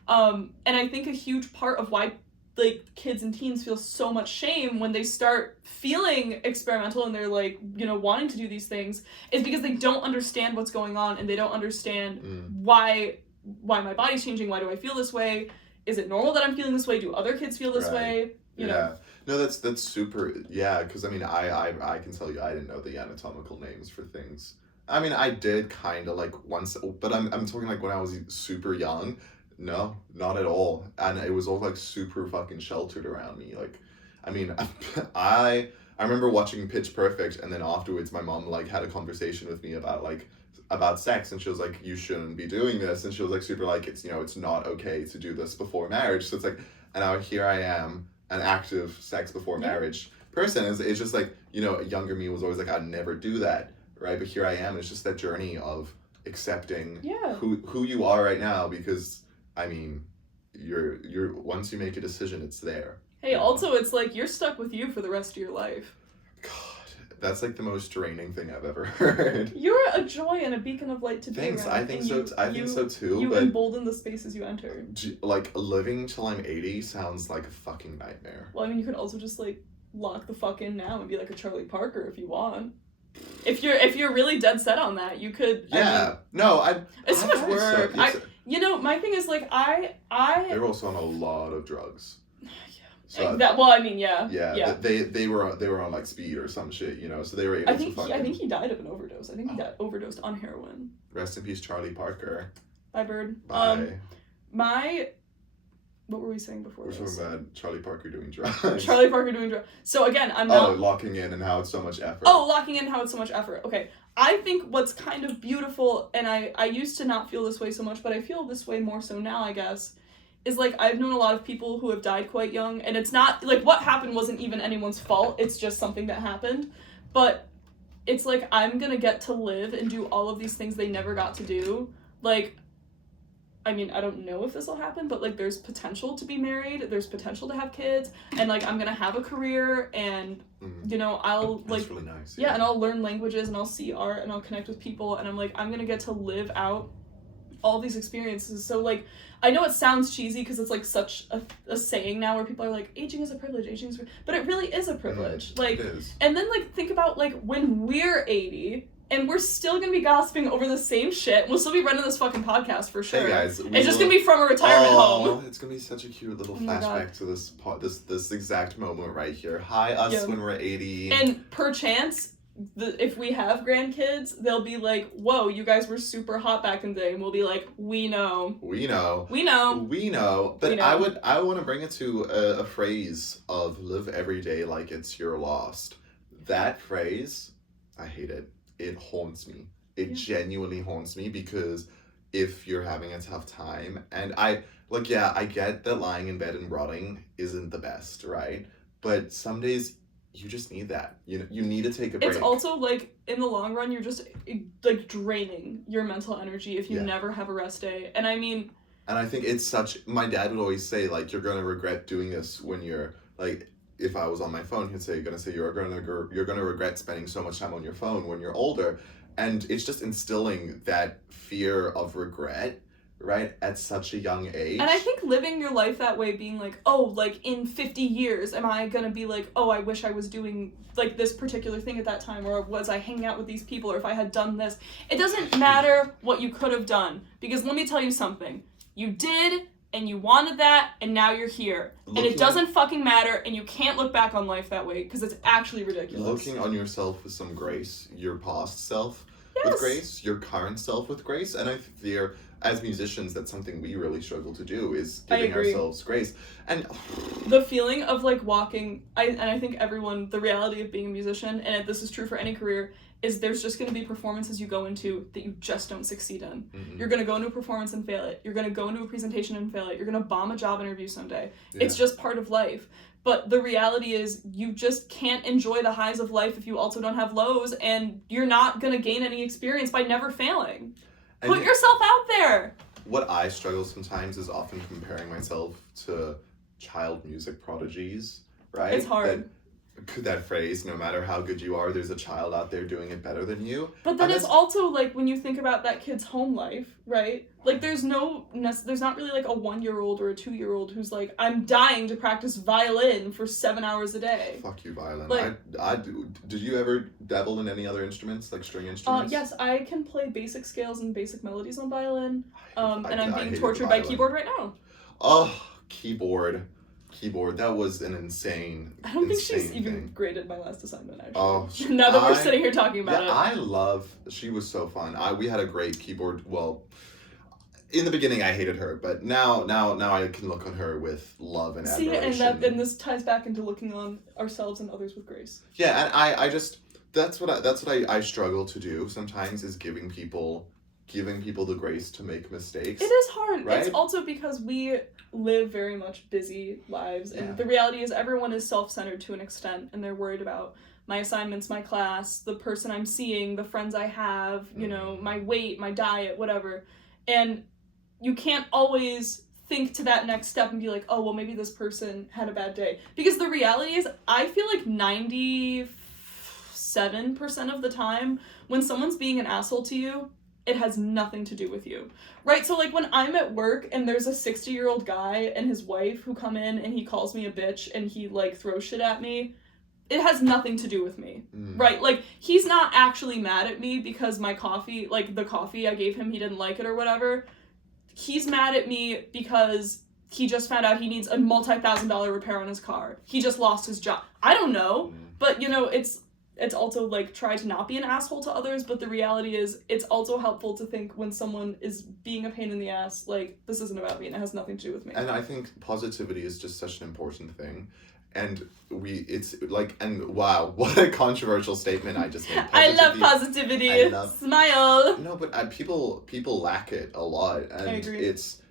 And I think a huge part of why like kids and teens feel so much shame when they start feeling experimental and they're like, you know, wanting to do these things is because they don't understand what's going on and they don't understand why my body's changing. Why do I feel this way? Is it normal that I'm feeling this way? Do other kids feel this way? You know? No, that's super. Yeah, because I mean, I can tell you, I didn't know the anatomical names for things. I mean, I did kind of like once, but I'm talking like when I was super young. No, not at all. And it was all like super fucking sheltered around me. Like, I mean, I remember watching Pitch Perfect, and then afterwards my mom like had a conversation with me about sex, and she was like, you shouldn't be doing this, and she was like super like, it's, you know, it's not okay to do this before marriage. So it's like, and now here I am, an active sex before marriage person. It's just like, you know, a younger me was always like, I'd never do that, right? But here I am. It's just that journey of accepting who you are right now, because I mean, you're once you make a decision, it's there. Hey, also, it's like you're stuck with you for the rest of your life. God, that's like the most draining thing I've ever heard. You're a joy and a beacon of light to be around. Thanks, I think so. I think so too. You embolden the spaces you enter. Like living till I'm 80 sounds like a fucking nightmare. Well, I mean, you could also just like lock the fuck in now and be like a Charlie Parker if you want. If you're really dead set on that, you could. Yeah. It's so much work. You know, my thing is like I. They're also on a lot of drugs. So that. Well, I mean, yeah. They were on like speed or some shit, you know. So they were able to fucking. I think he died of an overdose. I think he got overdosed on heroin. Rest in peace, Charlie Parker. Bye, bird. Bye. What were we saying before? We're talking about Charlie Parker doing drugs. Charlie Parker doing drugs. So again, I'm not... locking in and how it's so much effort. Locking in how it's so much effort. Okay. I think what's kind of beautiful, and I used to not feel this way so much, but I feel this way more so now, I guess, is like I've known a lot of people who have died quite young, and it's not, like, what happened wasn't even anyone's fault, it's just something that happened. But it's like I'm gonna get to live and do all of these things they never got to do. Like, I mean, I don't know if this will happen, but, like, there's potential to be married, there's potential to have kids, and, like, I'm gonna have a career, and, you know, I'll, like... That's really nice. Yeah, and I'll learn languages, and I'll see art, and I'll connect with people, and I'm, like, I'm gonna get to live out all these experiences. So, like, I know it sounds cheesy, because it's, like, such a saying now, where people are like, aging is a privilege, but it really is a privilege. Like, it is. And then, like, think about, like, when we're 80... and we're still gonna be gossiping over the same shit. We'll still be running this fucking podcast for sure. Hey guys, it's just gonna be from a retirement home. It's gonna be such a cute little flashback to this exact moment right here. Hi, us when we're 80. And perchance, if we have grandkids, they'll be like, "Whoa, you guys were super hot back in the day," and we'll be like, "We know. We know. We know. We know." But we know. I want to bring it to a phrase of "live every day like it's your last." That phrase, I hate it. It haunts me. It genuinely haunts me, because if you're having a tough time, and I get that lying in bed and rotting isn't the best, right? But some days you just need that. You need to take a break. It's also, like, in the long run, you're just, like, draining your mental energy if you never have a rest day. And I mean... And I think it's my dad would always say, like, you're going to regret doing this when you're, like... If I was on my phone, he'd say, you're gonna regret spending so much time on your phone when you're older. And it's just instilling that fear of regret, right, at such a young age. And I think living your life that way, being like, oh, like, in 50 years, am I gonna be like, oh, I wish I was doing, like, this particular thing at that time, or was I hanging out with these people, or if I had done this. It doesn't matter what you could have done, because let me tell you something. You did, and you wanted that, and now you're here. And it doesn't fucking matter, and you can't look back on life that way, because it's actually ridiculous. Looking on yourself with some grace, your past self with grace, your current self with grace, and I fear, as musicians, that's something we really struggle to do, is giving ourselves grace. And the feeling of, like, walking, I think everyone, the reality of being a musician, and this is true for any career, is there's just going to be performances you go into that you just don't succeed in. Mm-hmm. You're going to go into a performance and fail it. You're going to go into a presentation and fail it. You're going to bomb a job interview someday. Yeah. It's just part of life. But the reality is you just can't enjoy the highs of life if you also don't have lows, and you're not going to gain any experience by never failing. And put yourself out there! What I struggle sometimes is often comparing myself to child music prodigies, right? It's hard. That phrase, no matter how good you are, there's a child out there doing it better than you. But then it's also, like, when you think about that kid's home life, right? Like, there's not really, like, a 1-year-old or a 2-year-old who's like, I'm dying to practice violin for 7 hours a day. Fuck you, violin. Like, did you ever dabble in any other instruments, like string instruments? Yes, I can play basic scales and basic melodies on violin. And I'm being tortured by keyboard right now. Oh, keyboard, that was an insane I don't think she's even graded my last assignment, actually. Oh, now that we're sitting here talking about it. She was so fun. We had a great keyboard, well, in the beginning I hated her, but now I can look on her with love and admiration. See, and this ties back into looking on ourselves and others with grace. Yeah, and I just, that's what I struggle to do sometimes, is giving people the grace to make mistakes. It is hard. Right? It's also because we live very much busy lives, and the reality is everyone is self-centered to an extent, and they're worried about my assignments, my class, the person I'm seeing, the friends I have, you know, my weight, my diet, whatever. And you can't always think to that next step and be like, oh, well, maybe this person had a bad day. Because the reality is, I feel like 97% of the time, when someone's being an asshole to you, it has nothing to do with you, right? So, like, when I'm at work and there's a 60-year-old guy and his wife who come in and he calls me a bitch and he, like, throws shit at me, it has nothing to do with me, right? Like, he's not actually mad at me because my coffee, like, the coffee I gave him, he didn't like it or whatever. He's mad at me because he just found out he needs a multi-$1,000 repair on his car. He just lost his job. I don't know, but, you know, it's also, like, try to not be an asshole to others, but the reality is it's also helpful to think when someone is being a pain in the ass, like, this isn't about me and it has nothing to do with me. And I think positivity is just such an important thing. And it's like, and wow, what a controversial statement I just made. I love positivity. Smile. No, but people lack it a lot. And I agree. It's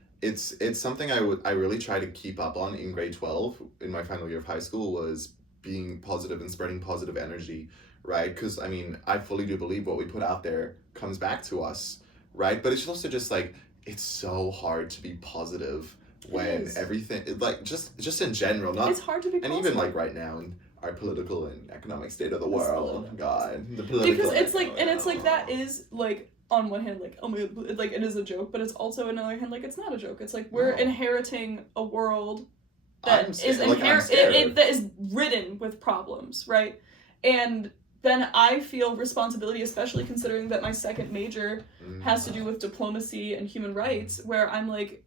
something I really try to keep up on in grade 12 in my final year of high school, was being positive and spreading positive energy, right? Because, I mean, I fully do believe what we put out there comes back to us, right? But it's also just, like, it's so hard to be positive when everything, like, just in general, not... It's hard to be positive. And even, like, right now in our political and economic state of the world, God, the political... Because it's, like, and it's, like, that is, like, on one hand, like, oh my God, like, it is a joke, but it's also, on the other hand, like, it's not a joke. It's, like, we're inheriting a world that is that is ridden with problems, right? And then I feel responsibility, especially considering that my second major has to do with diplomacy and human rights, where I'm like,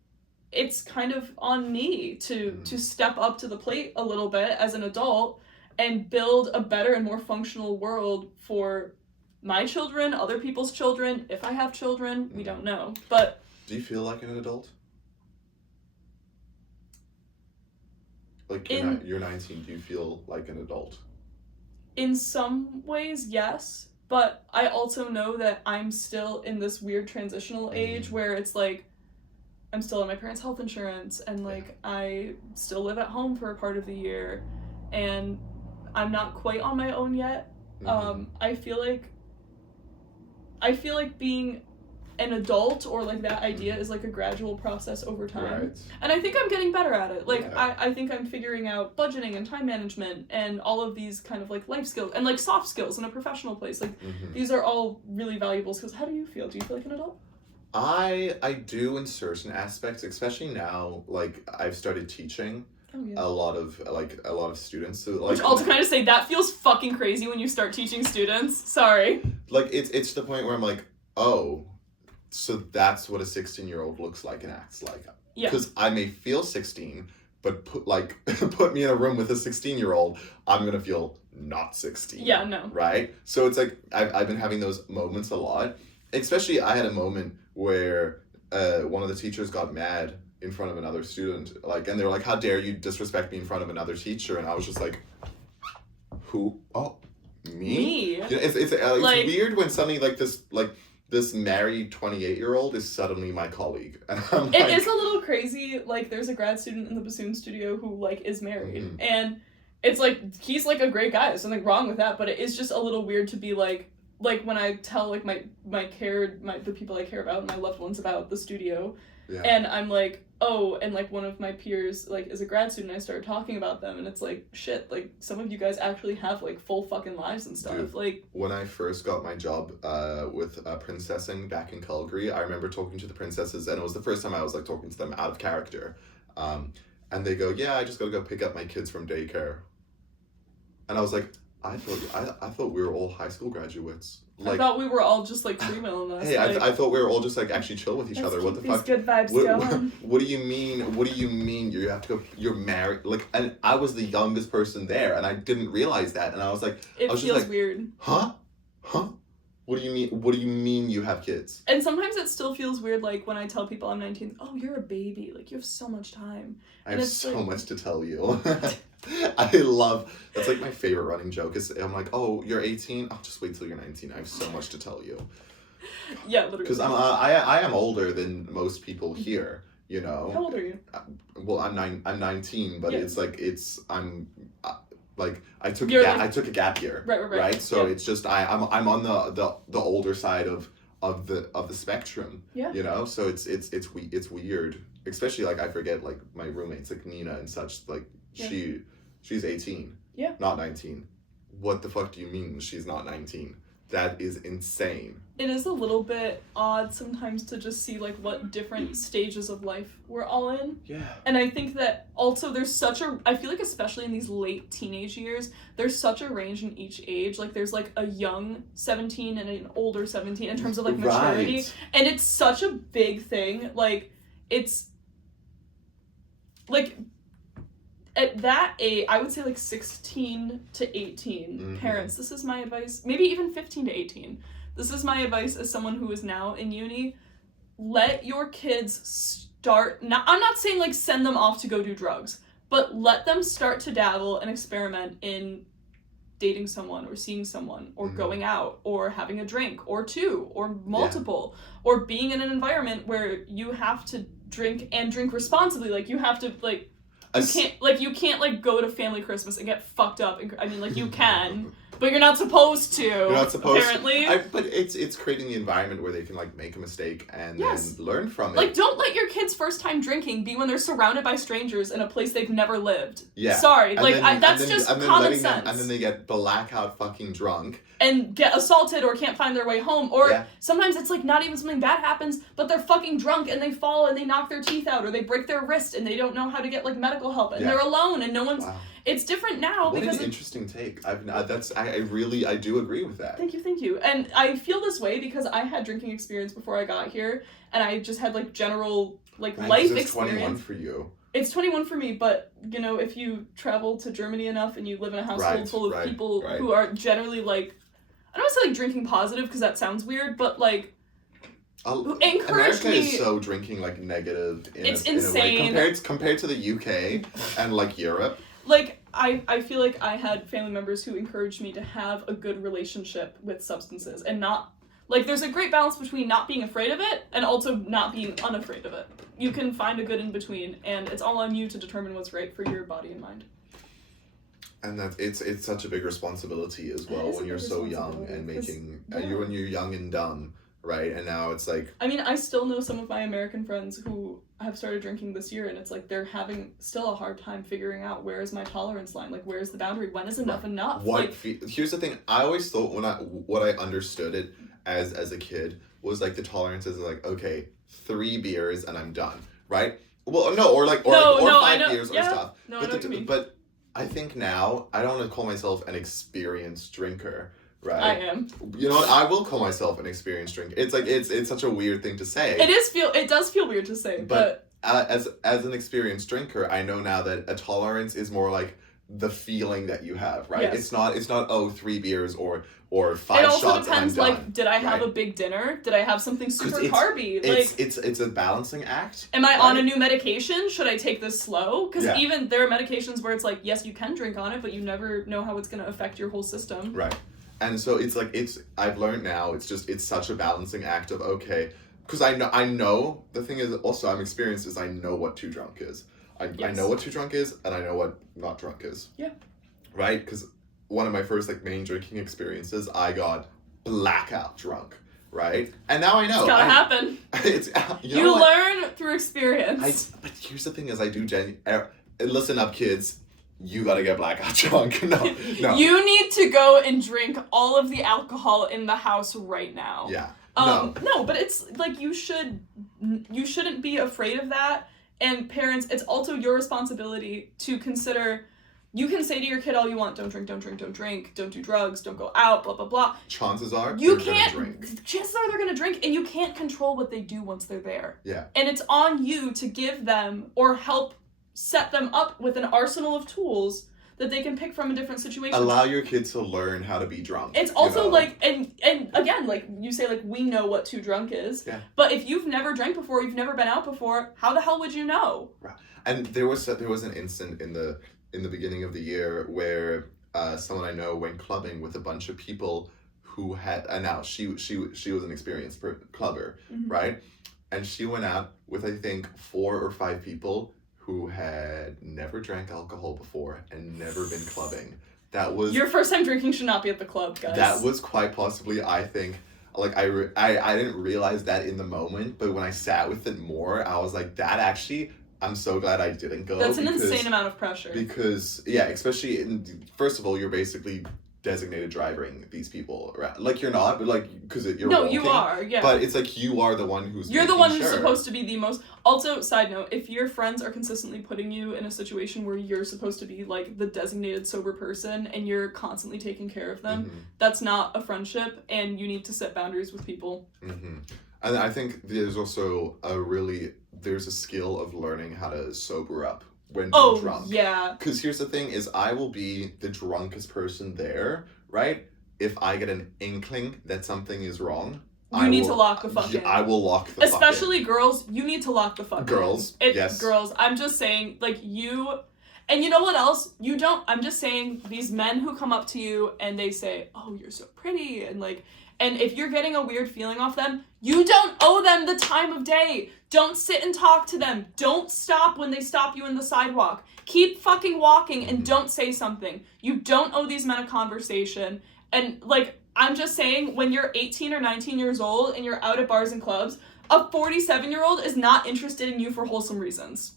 it's kind of on me to step up to the plate a little bit as an adult and build a better and more functional world for my children, other people's children, if I have children, we don't know. But do you feel like an adult? Like, you're 19, do you feel like an adult? In some ways, yes. But I also know that I'm still in this weird transitional age where it's like, I'm still on my parents' health insurance, and like, I still live at home for a part of the year, and I'm not quite on my own yet. I feel like being an adult, or like that idea, is like a gradual process over time. Right. And I think I'm getting better at it. Like, I think I'm figuring out budgeting and time management and all of these kind of like life skills and like soft skills in a professional place. Like, these are all really valuable skills. How do you feel? Do you feel like an adult? I do in certain aspects, especially now, like, I've started teaching a lot of students. So, like, which also kind of say that feels fucking crazy when you start teaching students. Sorry. Like, it's the point where I'm like, oh, so that's what a 16-year-old looks like and acts like. Yeah. Because I may feel 16, but put me in a room with a 16-year-old, I'm gonna feel not 16. Yeah, no. Right? So it's like, I've been having those moments a lot. Especially, I had a moment where one of the teachers got mad in front of another student, like, and they were like, how dare you disrespect me in front of another teacher? And I was just like, who? Oh, me? It's weird when suddenly, like, this married 28-year-old is suddenly my colleague. And I'm like, it is a little crazy. Like, there's a grad student in the bassoon studio who, like, is married. And it's like, he's, like, a great guy. There's nothing wrong with that. But it is just a little weird to be, like, when I tell, like, the people I care about, my loved ones about the studio. Yeah. And I'm like, oh, and, like, one of my peers, like, is a grad student, I started talking about them, and it's like, shit, like, some of you guys actually have, like, full fucking lives and stuff. Dude, like, when I first got my job with princessing back in Calgary, I remember talking to the princesses, and it was the first time I was, like, talking to them out of character. And they go, yeah, I just gotta go pick up my kids from daycare. And I was like, I thought we were all high school graduates. Like, I thought we were all just, like, female in us. Hey, like, I thought we were all just, like, actually chill with each other. What the fuck? Good vibes going. What do you mean? What do you mean you have to go? You're married? Like, and I was the youngest person there, and I didn't realize that. And I was like, it feels weird. Huh? What do you mean? What do you mean you have kids? And sometimes it still feels weird, like, when I tell people I'm 19, oh, you're a baby. Like, you have so much time. I have so much to tell you. That's like my favorite running joke is I'm like, oh, you're 18? I'll just wait till you're 19. I have so much to tell you. Yeah, literally. Because I am older than most people here, you know. How old are you? Well, I'm 19, but it's like, I took a gap year. Right? So it's just I'm on the older side of the spectrum. Yeah. You know? So it's weird. Especially, like, I forget, like, my roommates, like Nina and such, like, she's 18. Yeah. Not 19. What the fuck do you mean she's not 19? That is insane. It is a little bit odd sometimes to just see, like, what different stages of life we're all in. Yeah. And I think that also there's I feel like especially in these late teenage years, there's such a range in each age. Like, there's, like, a young 17 and an older 17 in terms of, like, maturity. Right. And it's such a big thing. Like, it's, like, at that age, I would say, like, 16 to 18 parents, this is my advice, maybe even 15 to 18. This is my advice as someone who is now in uni. Let your kids start, I'm not saying, like, send them off to go do drugs, but let them start to dabble and experiment in dating someone or seeing someone or going out or having a drink or two or multiple or being in an environment where you have to drink and drink responsibly. Like, you have to, like, you can't, like, go to family Christmas and get fucked up. I mean, like, you can, But you're not supposed to. You're not supposed apparently. to. But it's creating the environment where they can like make a mistake and then learn from it. Like, don't let your kids' first time drinking be when they're surrounded by strangers in a place they've never lived. Yeah. Sorry. That's just common sense. And then they get blackout fucking drunk. And get assaulted or can't find their way home. Or sometimes it's like not even something bad happens, but they're fucking drunk and they fall and they knock their teeth out or they break their wrist and they don't know how to get like medical help and they're alone and no one's... Wow. It's different now what because... What an interesting take. I do agree with that. Thank you. And I feel this way because I had drinking experience before I got here and I just had like general like life experience. It's 21 for you. It's 21 for me, but you know, if you travel to Germany enough and you live in a household full of people who are generally like... I don't want to say like drinking positive because that sounds weird, but like... America is so drinking like negative it's insane. In a way, compared to the UK and like Europe. Like, I feel like I had family members who encouraged me to have a good relationship with substances and not, like, there's a great balance between not being afraid of it and also not being unafraid of it. You can find a good in between, and it's all on you to determine what's right for your body and mind. And that it's such a big responsibility as well when you're so young and when you're young and dumb, right? And now it's like... I mean, I still know some of my American friends who have started drinking this year, and it's like they're having still a hard time figuring out where is my tolerance line, like where's the boundary, when is enough enough? Here's the thing, I always thought what I understood it as a kid was like the tolerance is like, okay, 3 beers and I'm done, right? Well, no, or 5 beers or stuff. No, I know what you mean. But I think now I don't want to call myself an experienced drinker. Right. I am. You know what? I will call myself an experienced drinker. It's like it's such a weird thing to say. It does feel weird to say, but as an experienced drinker, I know now that a tolerance is more like the feeling that you have, right? Yes. It's not 3 beers or 5 shots. It also depends. And I'm done, like, did I have a big dinner? Did I have something super carby? It's a balancing act. Am I on a new medication? Should I take this slow? Because even there are medications where it's like, yes, you can drink on it, but you never know how it's going to affect your whole system. Right. And so I've learned now, it's such a balancing act of, okay, because I know, the thing is also I'm experienced is I know what too drunk is. I know what too drunk is, and I know what not drunk is. Yeah. Right? Because one of my first main drinking experiences, I got blackout drunk, right? And now I know. It's gotta happen. You learn through experience. But here's the thing is I do listen up, kids. You gotta get blackout drunk. No. You need to go and drink all of the alcohol in the house right now. Yeah. No, but it's like you shouldn't be afraid of that. And parents, it's also your responsibility to consider. You can say to your kid all you want, don't drink, don't do drugs, don't go out, blah, blah, blah. Chances are they're gonna drink. Chances are they're gonna drink, and you can't control what they do once they're there. Yeah. And it's on you to give them or help set them up with an arsenal of tools that they can pick from in different situations. Allow your kids to learn how to be drunk. It's also and again, like you say, like we know what too drunk is. Yeah. But if you've never drank before, you've never been out before, how the hell would you know? Right. And there was an instant in the beginning of the year where someone I know went clubbing with a bunch of people who had now she was an experienced clubber, right? And she went out with I think 4 or 5 people who had never drank alcohol before and never been clubbing. That was... Your first time drinking should not be at the club, guys. That was quite possibly, I think, like, I didn't realize that in the moment, but when I sat with it more, I was like, that actually... I'm so glad I didn't go. That's an insane amount of pressure. Because, yeah, especially, first of all, you're basically designated driving these people, right? Like, you're not, but, like, because you're No, walking, you are, yeah. But it's like, you are the one who's You're the one who's supposed to be the most... Also, side note, if your friends are consistently putting you in a situation where you're supposed to be, like, the designated sober person and you're constantly taking care of them, that's not a friendship, and you need to set boundaries with people. And I think there's also there's a skill of learning how to sober up when being drunk. Yeah. Because here's the thing is I will be the drunkest person there, right? If I get an inkling that something is wrong, you need to lock the fuck in. I will lock the fuck in. Especially girls, you need to lock the fuck in. Girls, yes. Girls, I'm just saying, like, you... And you know what else? I'm just saying, these men who come up to you and they say, oh, you're so pretty, and like... And if you're getting a weird feeling off them, you don't owe them the time of day. Don't sit and talk to them. Don't stop when they stop you in the sidewalk. Keep fucking walking and don't say something. You don't owe these men a conversation. And, like, I'm just saying, when you're 18 or 19 years old and you're out at bars and clubs, a 47-year-old is not interested in you for wholesome reasons.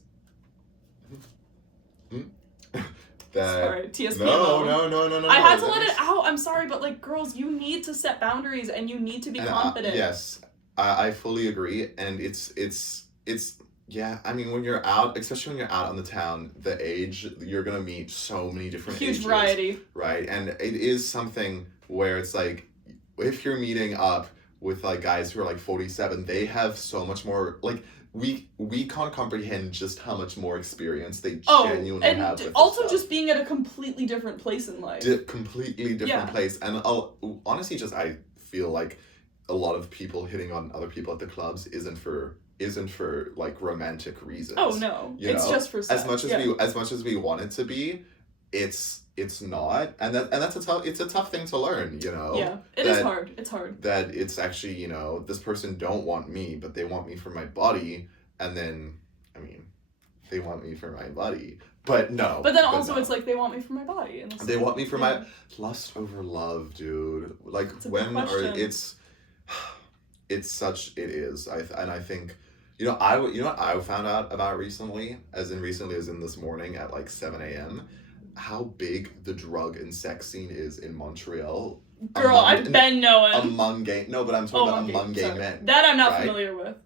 Sorry, TSP. No. I had to let it out. I'm sorry, but, like, girls, you need to set boundaries and you need to be confident. Yes, I fully agree. And it's yeah, I mean, when you're out, especially when you're out on the town, the age, you're gonna meet so many different huge ages, variety. Right? And it is something where it's like, if you're meeting up with, like, guys who are, like, 47, they have so much more, like, we can't comprehend just how much more experience they genuinely have. And also just being at a completely different place in life. Completely different place. And honestly, just I feel like a lot of people hitting on other people at the clubs isn't for like romantic reasons. Oh no, it's just for sex. As much as we want it to be, it's not, and that's a tough thing to learn, you know. Yeah, it is hard. It's hard. That it's actually, you know, this person don't want me, but they want me for my body, and then, I mean, they want me for my body, but no. But then also it's like they want me for my body, and they want me for my lust over love, dude. Like it is. I think. You know what I found out about recently as in this morning at like 7 a.m. how big the drug and sex scene is in Montreal. Girl, I've been knowing. Among gay men. That I'm not familiar with.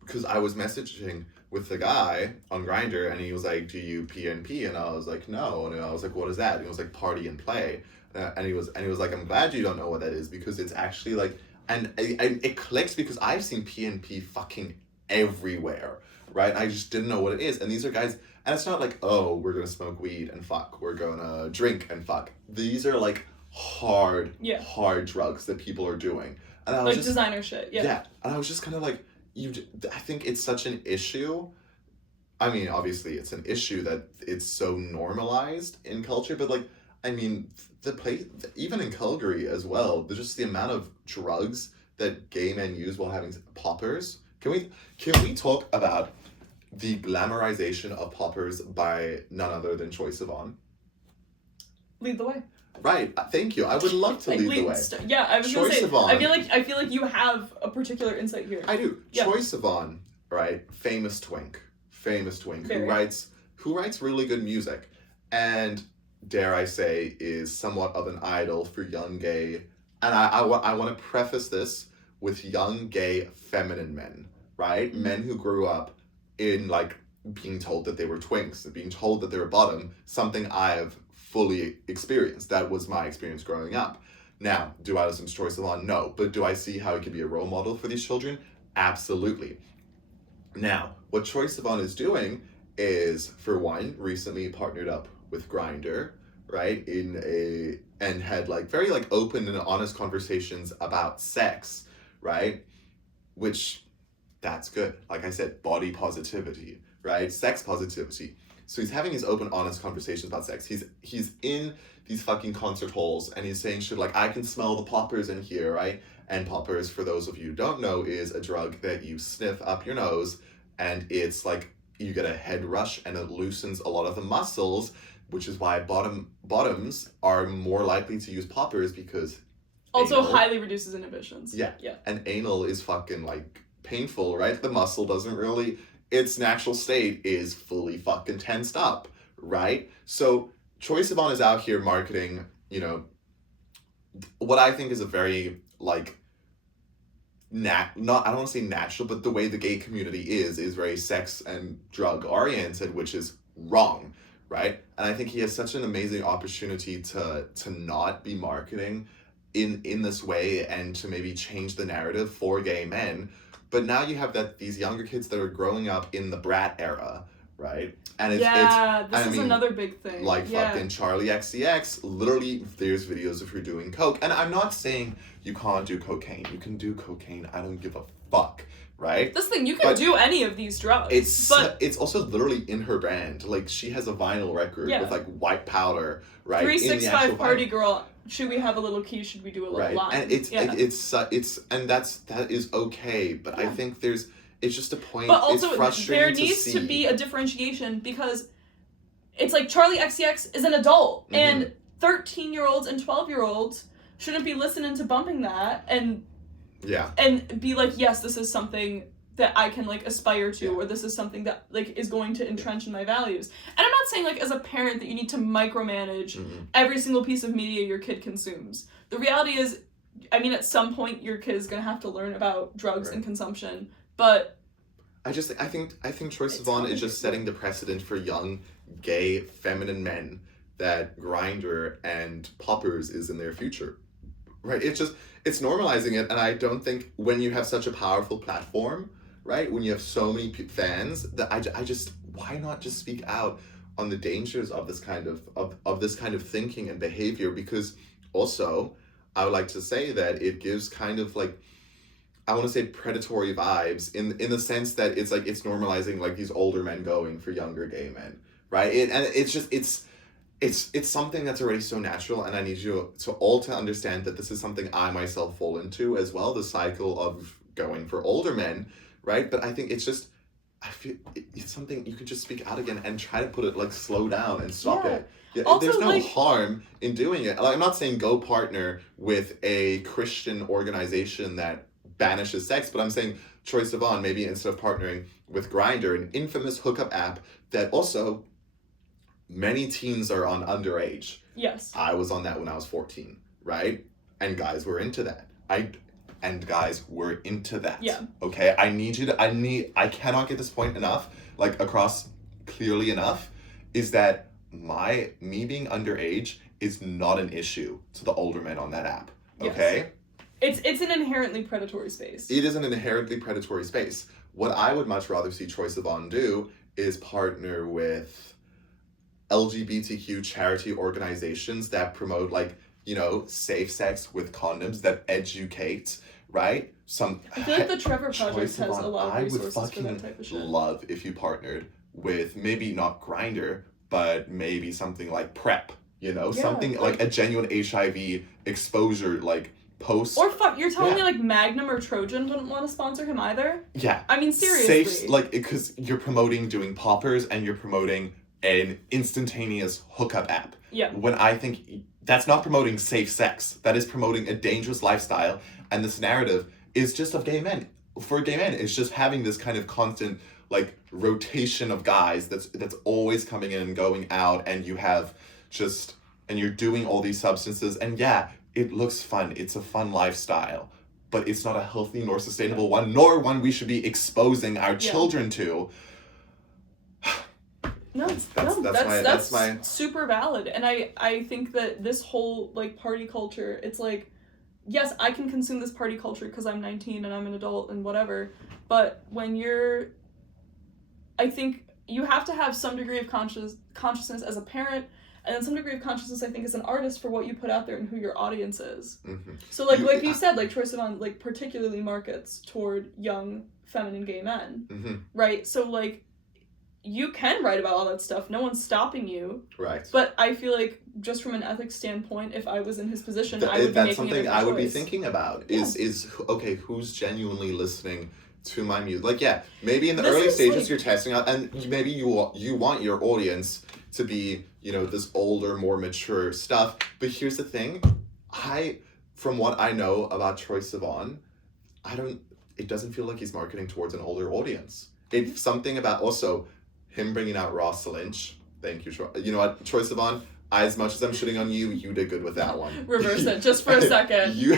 Because I was messaging with the guy on Grindr and he was like, "Do you PNP?" And I was like, "No." And I was like, "What is that?" And he was like, "Party and play." And he was like, "I'm glad you don't know what that is because it's actually like," and it clicks because I've seen PNP fucking everywhere, right? I just didn't know what it is. And these are guys, and it's not like, oh, we're gonna smoke weed and fuck, we're gonna drink and fuck. These are like hard drugs that people are doing, and I was like designer shit. Yeah, and I was just kind of like, I think it's such an issue. I mean, obviously it's an issue that it's so normalized in culture, but like, I mean, the place, even in Calgary as well, there's just the amount of drugs that gay men use while having poppers. Can we talk about the glamorization of poppers by none other than Troye Sivan? Lead the way. Right. Thank you. I would love to lead the way. Yeah, I was going to say. Sivan, I feel like you have a particular insight here. I do. Yeah. Troye Sivan, right? Famous twink, Very. who writes really good music, and dare I say is somewhat of an idol for young gay. And I want to preface this with young gay feminine men. Right? Mm-hmm. Men who grew up in, like, being told that they were twinks, being told that they were bottom, something I have fully experienced. That was my experience growing up. Now, do I listen to Troye Sivan? No. But do I see how he could be a role model for these children? Absolutely. Now, what Troye Sivan is doing is, for one, recently partnered up with Grindr, right? And had, like, very, like, open and honest conversations about sex, right? Which, that's good. Like I said, body positivity, right? Sex positivity. So he's having these open, honest conversations about sex. He's in these fucking concert halls and he's saying shit like, I can smell the poppers in here, right? And poppers, for those of you who don't know, is a drug that you sniff up your nose and it's like you get a head rush and it loosens a lot of the muscles, which is why bottoms are more likely to use poppers because also highly reduces inhibitions. Yeah. And anal is fucking like painful, right? The muscle doesn't really, its natural state is fully fucking tensed up, right? So Troye Sivan is out here marketing, you know, what I think is a very, like, I don't want to say natural, but the way the gay community is very sex and drug oriented, which is wrong, right? And I think he has such an amazing opportunity to not be marketing in this way and to maybe change the narrative for gay men. But now you have these younger kids that are growing up in the brat era, right? And this is another big thing. Like fucking Charlie XCX, literally there's videos of her doing coke. And I'm not saying you can't do cocaine. You can do cocaine. I don't give a fuck, right? This thing, you can do any of these drugs. It's also literally in her brand. Like, she has a vinyl record with like white powder, right? 365 Party Girl. Should we have a little key? Should we do a little line? And that is okay. But I think it's just a point. But also, it's frustrating there needs to be a differentiation, because it's like Charlie XCX is an adult, and 13-year-olds and 12-year-olds shouldn't be listening to bumping that and be like, yes, this is something that I can like aspire to, or this is something that like is going to entrench in my values. And I'm not saying like as a parent that you need to micromanage every single piece of media your kid consumes. The reality is, I mean, at some point your kid is gonna have to learn about drugs and consumption, but I think Troye Sivan is just setting the precedent for young, gay, feminine men that Grindr and Poppers is in their future. Right? It's normalizing it, and I don't think when you have such a powerful platform, right? When you have so many fans, that why not just speak out on the dangers of this kind of this kind of thinking and behavior? Because also, I would like to say that it gives kind of like, I want to say predatory vibes in the sense that it's like it's normalizing like these older men going for younger gay men, right? It's something that's already so natural, and I need you to all to understand that this is something I myself fall into as well, the cycle of going for older men, right? But I think I feel it's something you can just speak out again and try to put it like slow down and stop it. Yeah, also, there's no harm in doing it. Like, I'm not saying go partner with a Christian organization that banishes sex, but I'm saying Troye Sivan, maybe instead of partnering with Grindr, an infamous hookup app that also many teens are on underage. Yes. I was on that when I was 14, right? And guys were into that. Yeah. Okay? I cannot get this point enough, like across clearly enough, is that me being underage is not an issue to the older men on that app. Okay? Yes. It's an inherently predatory space. It is an inherently predatory space. What I would much rather see Troye Sivan do is partner with LGBTQ charity organizations that promote, like, you know, safe sex with condoms, that educate, right? I feel like the Trevor Project has a lot of resources for that type of shit. I would fucking love if you partnered with maybe not Grindr, but maybe something like PrEP, you know? Something like a genuine HIV exposure, like, post. Or you're telling me like Magnum or Trojan wouldn't want to sponsor him either? Yeah. I mean, seriously. Safe, like, because you're promoting doing poppers and you're promoting an instantaneous hookup app. Yeah. When I think that's not promoting safe sex, that is promoting a dangerous lifestyle, and this narrative is just of gay men. For gay men, it's just having this kind of constant like rotation of guys that's always coming in and going out, and you have and you're doing all these substances, and it looks fun. It's a fun lifestyle, but it's not a healthy nor sustainable one, nor one we should be exposing our children to. No, that's super valid. And I think that this whole like party culture, it's like, yes, I can consume this party culture because I'm 19 and I'm an adult and whatever, but I think you have to have some degree of consciousness as a parent, and then some degree of consciousness, I think, as an artist for what you put out there and who your audience is. Mm-hmm. So like you said, like Troye Sivan like particularly markets toward young feminine gay men, right? So like, you can write about all that stuff. No one's stopping you. Right. But I feel like, just from an ethics standpoint, if I was in his position, I would be that's making something I would be thinking about. Is okay, who's genuinely listening to my music? Like, maybe in the early stages you're testing out, and maybe you want your audience to be, you know, this older, more mature stuff. But here's the thing, from what I know about Troye Sivan, it doesn't feel like he's marketing towards an older audience. It's something about also him bringing out Ross Lynch. Thank you, Troye. You know what, Troye Sivan, as much as I'm shitting on you, you did good with that one. Reverse it, just for a second. You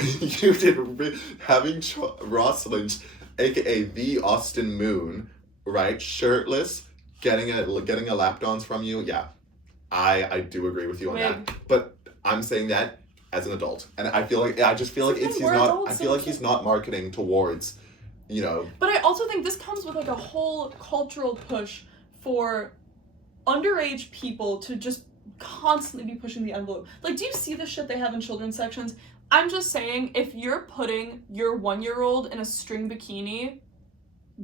did, having Ross Lynch, aka the Austin Moon, right, shirtless, getting a lap dance from you, I do agree with you on that. But I'm saying that as an adult, and I feel like he's not marketing towards, you know. But I also think this comes with like a whole cultural push for underage people to just constantly be pushing the envelope. Like, do you see the shit they have in children's sections? I'm just saying, if you're putting your 1-year-old in a string bikini,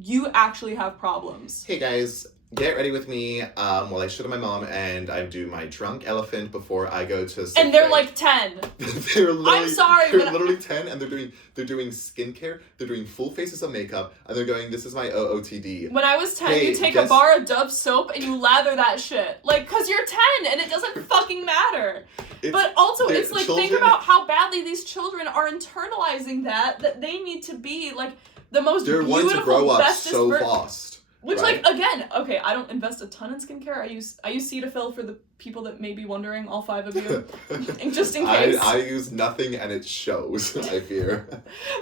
you actually have problems. Hey guys, get ready with me while I shit on my mom and I do my drunk elephant before I go to 6th And they're grade. like 10. They're literally, I'm sorry, they're but literally 10 and they're doing skincare, they're doing full faces of makeup, and they're going, this is my OOTD. when I was 10, Hey, you take guess- a bar of Dove soap and you lather that shit. Like, cause you're 10 and it doesn't fucking matter. But also, it's like, think children- about how badly these children are internalizing that they need to be, like, the most They're beautiful, wanting to grow up bestest so ver- fast. Which, right? like, again, okay, I don't invest a ton in skincare. I use Cetaphil for the people that may be wondering, all 5 of you, just in case. I use nothing and it shows, I fear.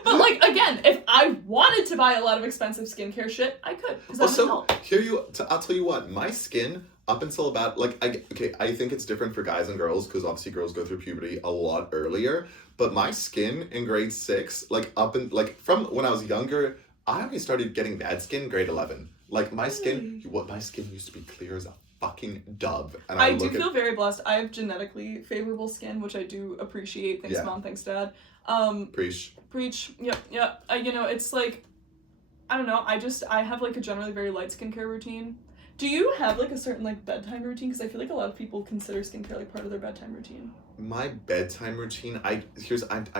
But, like, again, if I wanted to buy a lot of expensive skincare shit, I could, because that would Also, help. I'll tell you what, my skin, up until about, like, I think it's different for guys and girls, because obviously girls go through puberty a lot earlier, but my skin in grade 6, from when I was younger, I only started getting bad skin grade 11. Like, my skin used to be clear as a fucking dove. And I do feel very blessed. I have genetically favorable skin, which I do appreciate. Thanks, Yeah. Mom. Thanks, Dad. Preach. Yep. You know, it's like, I don't know. I have, like, a generally very light skincare routine. Do you have, like, a certain, like, bedtime routine? Because I feel like a lot of people consider skincare, like, part of their bedtime routine. My bedtime routine, I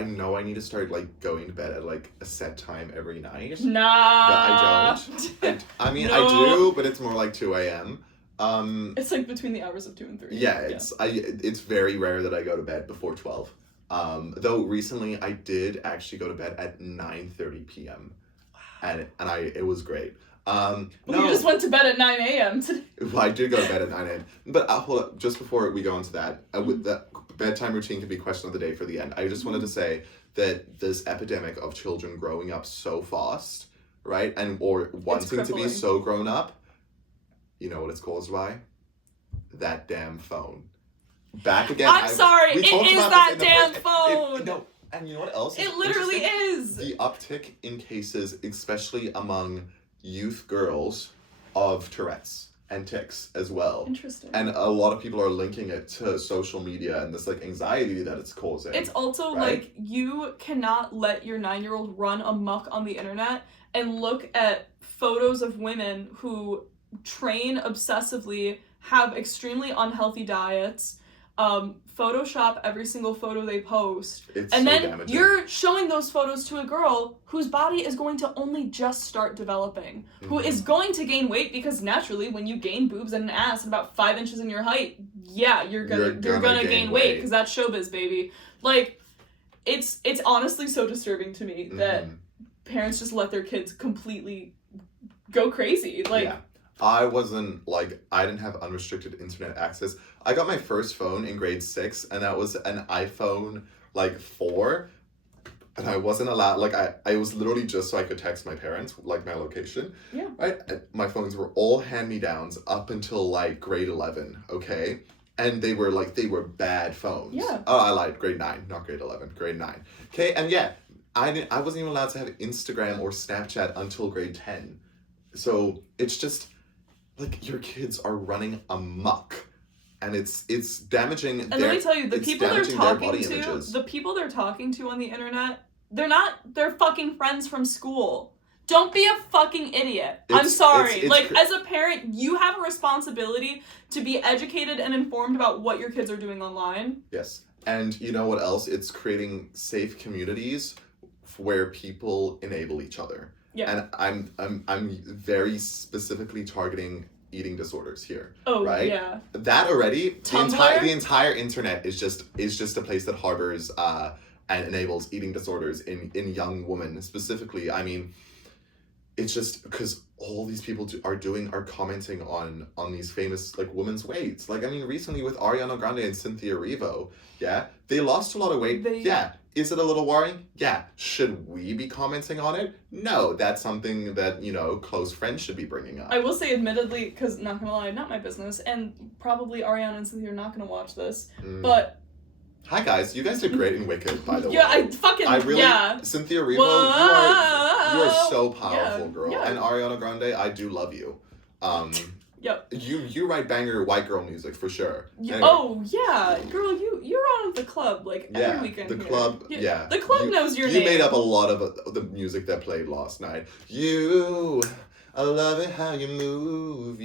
know I need to start, like, going to bed at, like, a set time every night. Nah. But I don't. I mean, No. I do, but it's more like 2 a.m. It's, like, between the hours of 2 and 3. Yeah, it's very rare that I go to bed before 12. Though recently I did actually go to bed at 9:30 p.m. and it was great. You just went to bed at 9 a.m. today. Well, I did go to bed at 9 a.m. But hold up, just before we go into that, with the bedtime routine can be question of the day for the end. I just wanted to say that this epidemic of children growing up so fast, right, or wanting to be so grown up, you know what it's caused by? That damn phone. Back again. I'm sorry, it is that damn phone. No, and you know what else? It literally is. The uptick in cases, especially among youth girls, of Tourette's and tics as well. Interesting. And a lot of people are linking it to social media and this, like, anxiety that it's causing. It's also, right? like, you cannot let your 9-year-old run amok on the internet and look at photos of women who train obsessively, have extremely unhealthy diets, Photoshop every single photo they post, It's and so then damaging. you're showing those photos to a girl whose body is going to only just start developing, who is going to gain weight, because naturally when you gain boobs and an ass and about 5 inches in your height, yeah, you're gonna gain weight, because that's showbiz, baby. Like, it's honestly so disturbing to me that parents just let their kids completely go crazy. Like, yeah. I didn't have unrestricted internet access. I got my first phone in grade 6, and that was an iPhone, 4, and I wasn't allowed, I was literally just so I could text my parents, my location. Yeah. Right? My phones were all hand-me-downs up until, grade 11, okay? And they were bad phones. Yeah. Oh, I lied, grade 9, not grade 11, grade 9. Okay, and yeah, I wasn't even allowed to have Instagram or Snapchat until grade 10. So, it's just, your kids are running amok, and it's damaging. And let me tell you, the people they're talking to on the internet, they're fucking friends from school. Don't be a fucking idiot. I'm sorry. As a parent, you have a responsibility to be educated and informed about what your kids are doing online. Yes, and you know what else? It's creating safe communities where people enable each other. Yeah. And I'm very specifically targeting eating disorders here. Oh, right? Yeah. That already, Tumblr? the entire internet is just a place that harbors and enables eating disorders in young women specifically. I mean, it's just because all these people are commenting on these famous women's weights. Recently with Ariana Grande and Cynthia Erivo, yeah, they lost a lot of weight. Yeah. Is it a little worrying? Yeah. Should we be commenting on it? No, that's something that, close friends should be bringing up. I will say, admittedly, because not gonna lie, not my business, and probably Ariana and Cynthia are not gonna watch this, but... Hi guys, you guys did great in Wicked, by the way. Yeah, Cynthia Erivo, you are so powerful, girl. Yeah. And Ariana Grande, I do love you. Yep. You write banger white girl music for sure. Anyway. Oh yeah, girl, you're on the club like every weekend. The here. club. Yeah. The club knows your name. You made up a lot of the music that played last night. I love it how you move,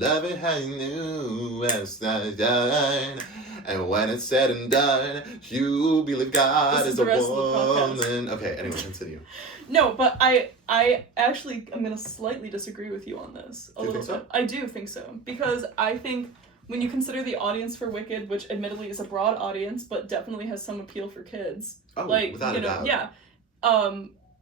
love it how you knew it's not done. And when it's said and done, you believe God is a woman. Okay, anyway, continue. No, but I actually am gonna slightly disagree with you on this a little bit. So? I do think so, because I think when you consider the audience for Wicked, which admittedly is a broad audience, but definitely has some appeal for kids. Oh, like, without a doubt. Yeah.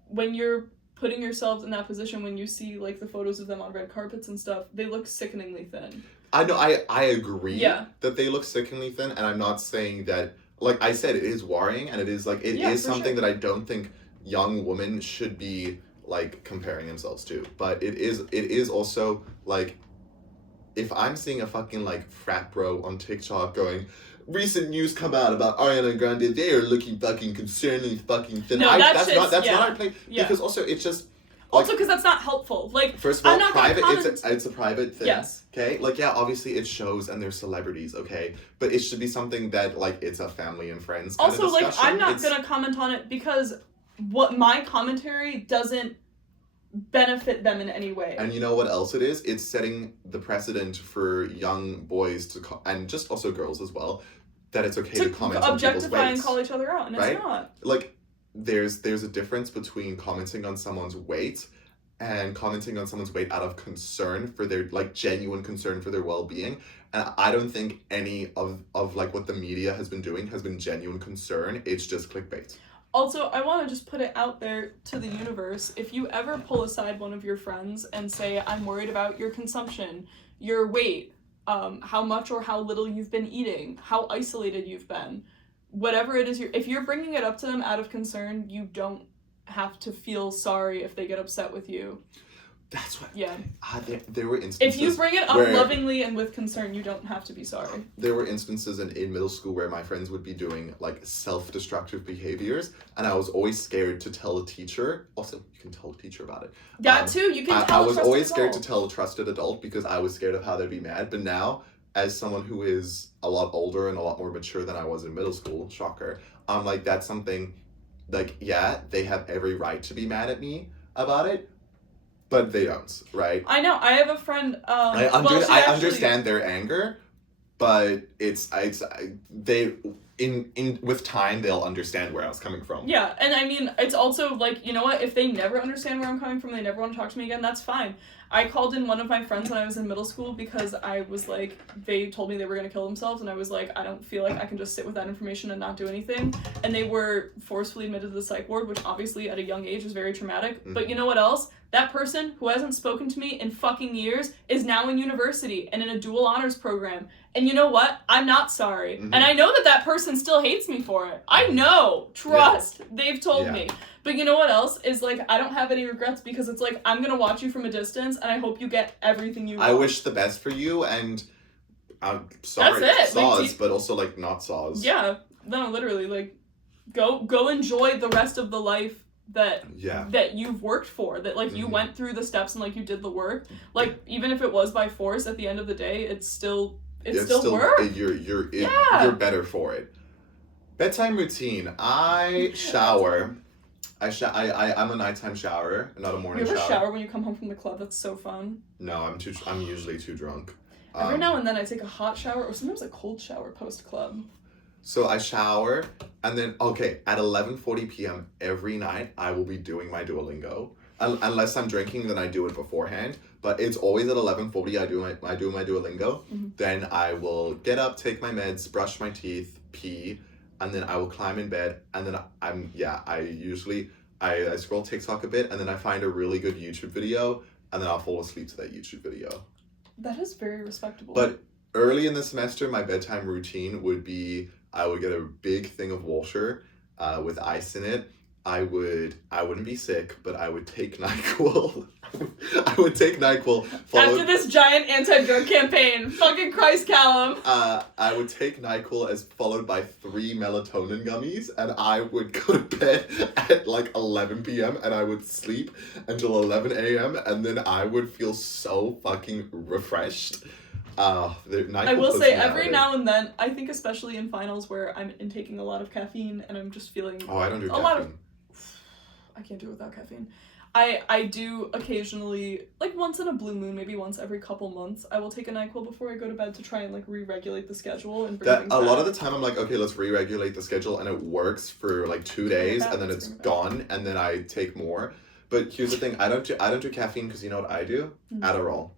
When you're putting yourselves in that position, when you see like the photos of them on red carpets and stuff, they look sickeningly thin. I know, I agree that they look sickeningly thin, and I'm not saying that, like I said, it is worrying, and it is like, it is something that I don't think young women should be like comparing themselves to. But it is also like, if I'm seeing a fucking like frat bro on TikTok going, recent news come out about Ariana Grande, they are looking fucking concerningly fucking thin. No, that's not I play, because also it's just like, also because that's not helpful. Like, first of all, private. It's a private thing. Yes. Okay. Like, yeah, obviously it shows and they're celebrities. Okay, but it should be something that like it's a family and friends kind also, of discussion. Like, I'm not gonna comment on it because what my commentary doesn't benefit them in any way. And you know what else it is? It's setting the precedent for young boys to and just also girls as well, that it's okay to comment on people's weights. Objectify and call each other out, and right? It's not. Like, there's a difference between commenting on someone's weight and commenting on someone's weight out of concern for their, like, genuine concern for their well-being. And I don't think any of like what the media has been doing has been genuine concern. It's just clickbait. Also, I want to just put it out there to the universe. If you ever pull aside one of your friends and say, I'm worried about your consumption, your weight, how much or how little you've been eating, how isolated you've been, whatever it is, if you're bringing it up to them out of concern, you don't have to feel sorry if they get upset with you. That's what. Yeah. There were instances. If you bring it up lovingly and with concern, you don't have to be sorry. There were instances in middle school where my friends would be doing like self-destructive behaviors, and I was always scared to tell a teacher. Also, you can tell a teacher about it. That too, you can tell. I was always scared to tell a trusted adult because I was scared of how they'd be mad. But now, as someone who is a lot older and a lot more mature than I was in middle school, shocker, I'm like, that's something. Like, yeah, they have every right to be mad at me about it. But they don't, right? I know. I have a friend. I understand their anger, but they with time they'll understand where I was coming from. Yeah, and I mean it's also like, you know what? If they never understand where I'm coming from, they never want to talk to me again. That's fine. I called in one of my friends when I was in middle school because I was like, they told me they were gonna kill themselves, and I was like, I don't feel like I can just sit with that information and not do anything. And they were forcefully admitted to the psych ward, which obviously at a young age is very traumatic. Mm-hmm. But you know what else? That person who hasn't spoken to me in fucking years is now in university and in a dual honors program. And you know what? I'm not sorry. Mm-hmm. And I know that person still hates me for it. I know. Trust. Yeah. They've told me. But you know what else? Is like, I don't have any regrets because it's like, I'm going to watch you from a distance and I hope you get everything you want. I wish the best for you, and I'm sorry. That's it. Saws, like, but also like not saws. Yeah. No, literally. Like, go enjoy the rest of the life that you've worked for, that like you went through the steps and like you did the work, like even if it was by force, at the end of the day it's still work. You're better for it. Bedtime routine. I shower. I'm a nighttime shower, not a morning shower. You ever shower when you come home from the club? That's so fun. No, I'm usually too drunk. Every now and then I take a hot shower or sometimes a cold shower post club. So I shower, and then, at 11:40 p.m. every night, I will be doing my Duolingo. Unless I'm drinking, then I do it beforehand. But it's always at 11:40 I do my Duolingo. Mm-hmm. Then I will get up, take my meds, brush my teeth, pee, and then I will climb in bed. And then I scroll TikTok a bit, and then I find a really good YouTube video, and then I'll fall asleep to that YouTube video. That is very respectable. But early in the semester, my bedtime routine would be, I would get a big thing of water with ice in it. I wouldn't be sick, but I would take NyQuil. I would take NyQuil. After this giant anti-drug campaign, fucking Christ, Callum. I would take NyQuil as followed by 3 melatonin gummies, and I would go to bed at like 11 p.m. and I would sleep until 11 a.m. and then I would feel so fucking refreshed. I will say every now and then, I think especially in finals where I'm intaking a lot of caffeine and I'm just feeling I don't do caffeine. lot of. I can't do it without caffeine. I do occasionally, like once in a blue moon, maybe once every couple months, I will take a NyQuil before I go to bed to try and like re-regulate the schedule and bring things a lot back. of the time I'm like, okay, let's re-regulate the schedule, and it works for like 2 days, and then it's gone, and then I take more. But here's the thing, I don't do caffeine because you know what I do? Adderall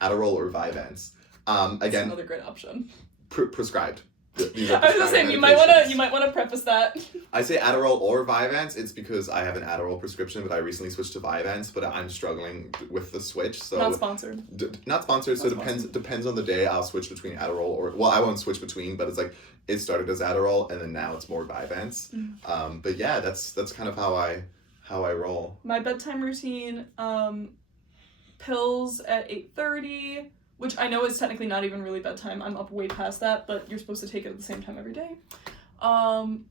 or Vyvanse. Again, that's another great option. Prescribed. I was gonna say you might wanna preface that. I say Adderall or Vyvanse. It's because I have an Adderall prescription, but I recently switched to Vyvanse. But I'm struggling with the switch. So not sponsored. Not sponsored. So depends on the day. I'll switch between Adderall I won't switch between. But it's like it started as Adderall and then now it's more Vyvanse. But yeah, that's kind of how I roll. My bedtime routine: pills at 8:30. Which I know is technically not even really bedtime. I'm up way past that, but you're supposed to take it at the same time every day. I'm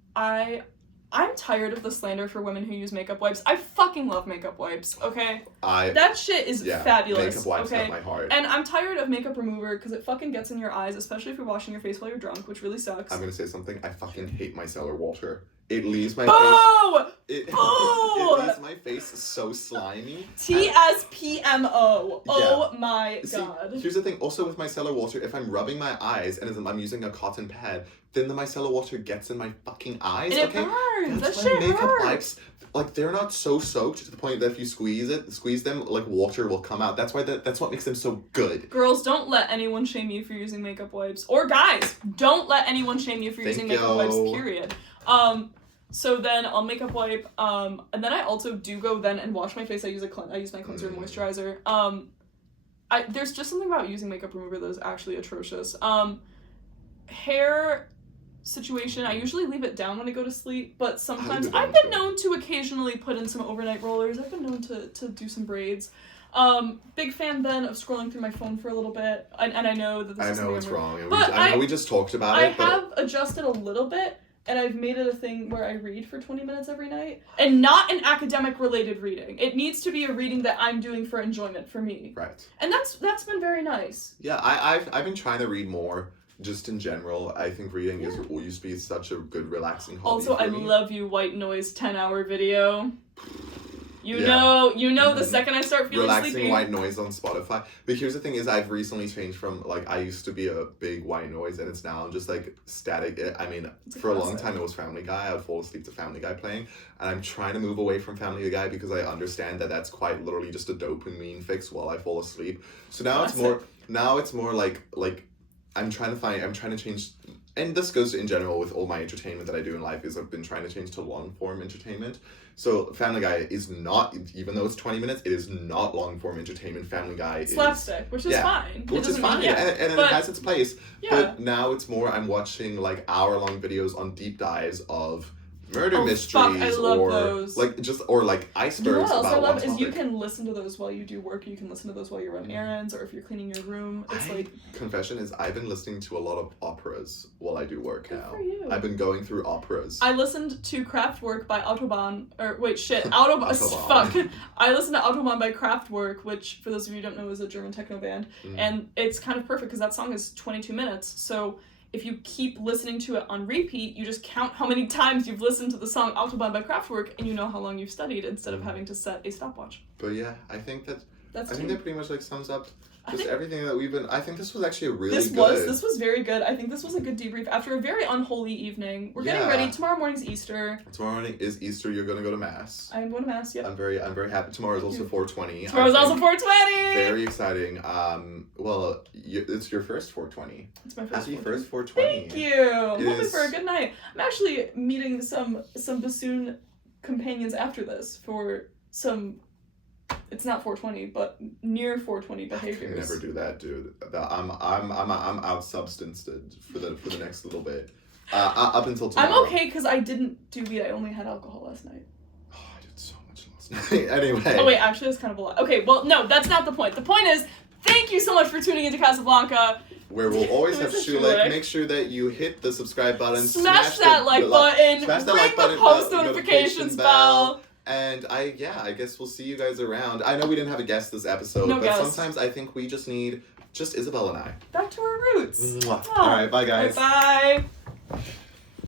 tired of the slander for women who use makeup wipes. I fucking love makeup wipes, okay? That shit is fabulous. Makeup wipes have my heart. And I'm tired of makeup remover because it fucking gets in your eyes, especially if you're washing your face while you're drunk, which really sucks. I'm gonna say something. I fucking hate micellar water. It leaves my face. It leaves my face so slimy. TSPMO. Oh my god. See, here's the thing. Also with micellar water, if I'm rubbing my eyes and I'm using a cotton pad, then the micellar water gets in my fucking eyes. And it burns. That's that why shit makeup hurts. wipes, like they're not so soaked to the point that if you squeeze them, like water will come out. That's why that's what makes them so good. Girls, don't let anyone shame you for using makeup wipes. Or guys, don't let anyone shame you for using makeup wipes, period. So then I'll makeup wipe, and then I also do go then and wash my face. I use my cleanser and moisturizer. There's just something about using makeup remover that is actually atrocious. Hair situation, I usually leave it down when I go to sleep, but sometimes I've been known to occasionally put in some overnight rollers. I've been known to do some braids. Big fan then of scrolling through my phone for a little bit, and I know that this is something it's wrong, and but I know we just talked about it. I have adjusted a little bit. And I've made it a thing where I read for 20 minutes every night. And not an academic related reading. It needs to be a reading that I'm doing for enjoyment for me. Right. And that's been very nice. Yeah, I've been trying to read more just in general. I think reading used to be such a good relaxing hobby. Also, I love you white noise 10-hour video. You know the second I start feeling relaxing sleepy. white noise on Spotify. But here's the thing is I've recently changed from, like, I used to be a big white noise and it's now just like static. I mean, for a long time it was Family Guy. I would fall asleep to Family Guy playing. And I'm trying to move away from Family Guy because I understand that that's quite literally just a dopamine fix while I fall asleep. So now it's more like I'm trying to change. And this goes in general with all my entertainment that I do in life is I've been trying to change to long form entertainment. So Family Guy is not, even though it's 20 minutes, it is not long form entertainment. Family Guy is slapstick, which is fine. Which is fine, and it has its place. Yeah. But now it's more I'm watching like hour-long videos on deep dives of murder mysteries, I love or those. like icebergs. You know what else about I love one is you topic. can listen to those while you do work. You can listen to those while you run errands, or if you're cleaning your room. It's confession is I've been listening to a lot of operas while I do work now. For you. I've been going through operas. I listened to Kraftwerk by Autobahn, fuck. I listened to Autobahn by Kraftwerk, which for those of you who don't know is a German techno band, and it's kind of perfect because that song is 22 minutes. So if you keep listening to it on repeat, you just count how many times you've listened to the song Autobahn by Kraftwerk, and you know how long you've studied instead of having to set a stopwatch. But yeah, I think that pretty much like sums up Just everything that we've been. I think this was actually a really This was very good. I think this was a good debrief after a very unholy evening. We're getting ready. Tomorrow morning's Easter. Tomorrow morning is Easter. You're gonna go to mass. I'm going to mass. Yep. I'm very happy. Tomorrow is also 420. Tomorrow's also 420. Very exciting. Well, it's your first 420. It's my first. Happy first 420. Thank you. I'm hoping for a good night. I'm actually meeting some bassoon companions after this for some. It's not 420, but near 420 behaviors. I can never do that, dude. I'm out substanced for the next little bit. Up until tomorrow. I'm okay because I didn't do weed. I only had alcohol last night. Anyway. Oh wait, actually that's kind of a lot. Okay, well no, that's not the point. The point is, thank you so much for tuning into Casa BLANCA. Where we'll always have Shulik. Make sure that you hit the subscribe button. Smash that like button. Smash that ring like button. The post notifications bell. And I guess we'll see you guys around. I know we didn't have a guest this episode, no but guest. Sometimes I think we just need Isabel and I. Back to our roots. Mwah. All right, bye guys. Bye.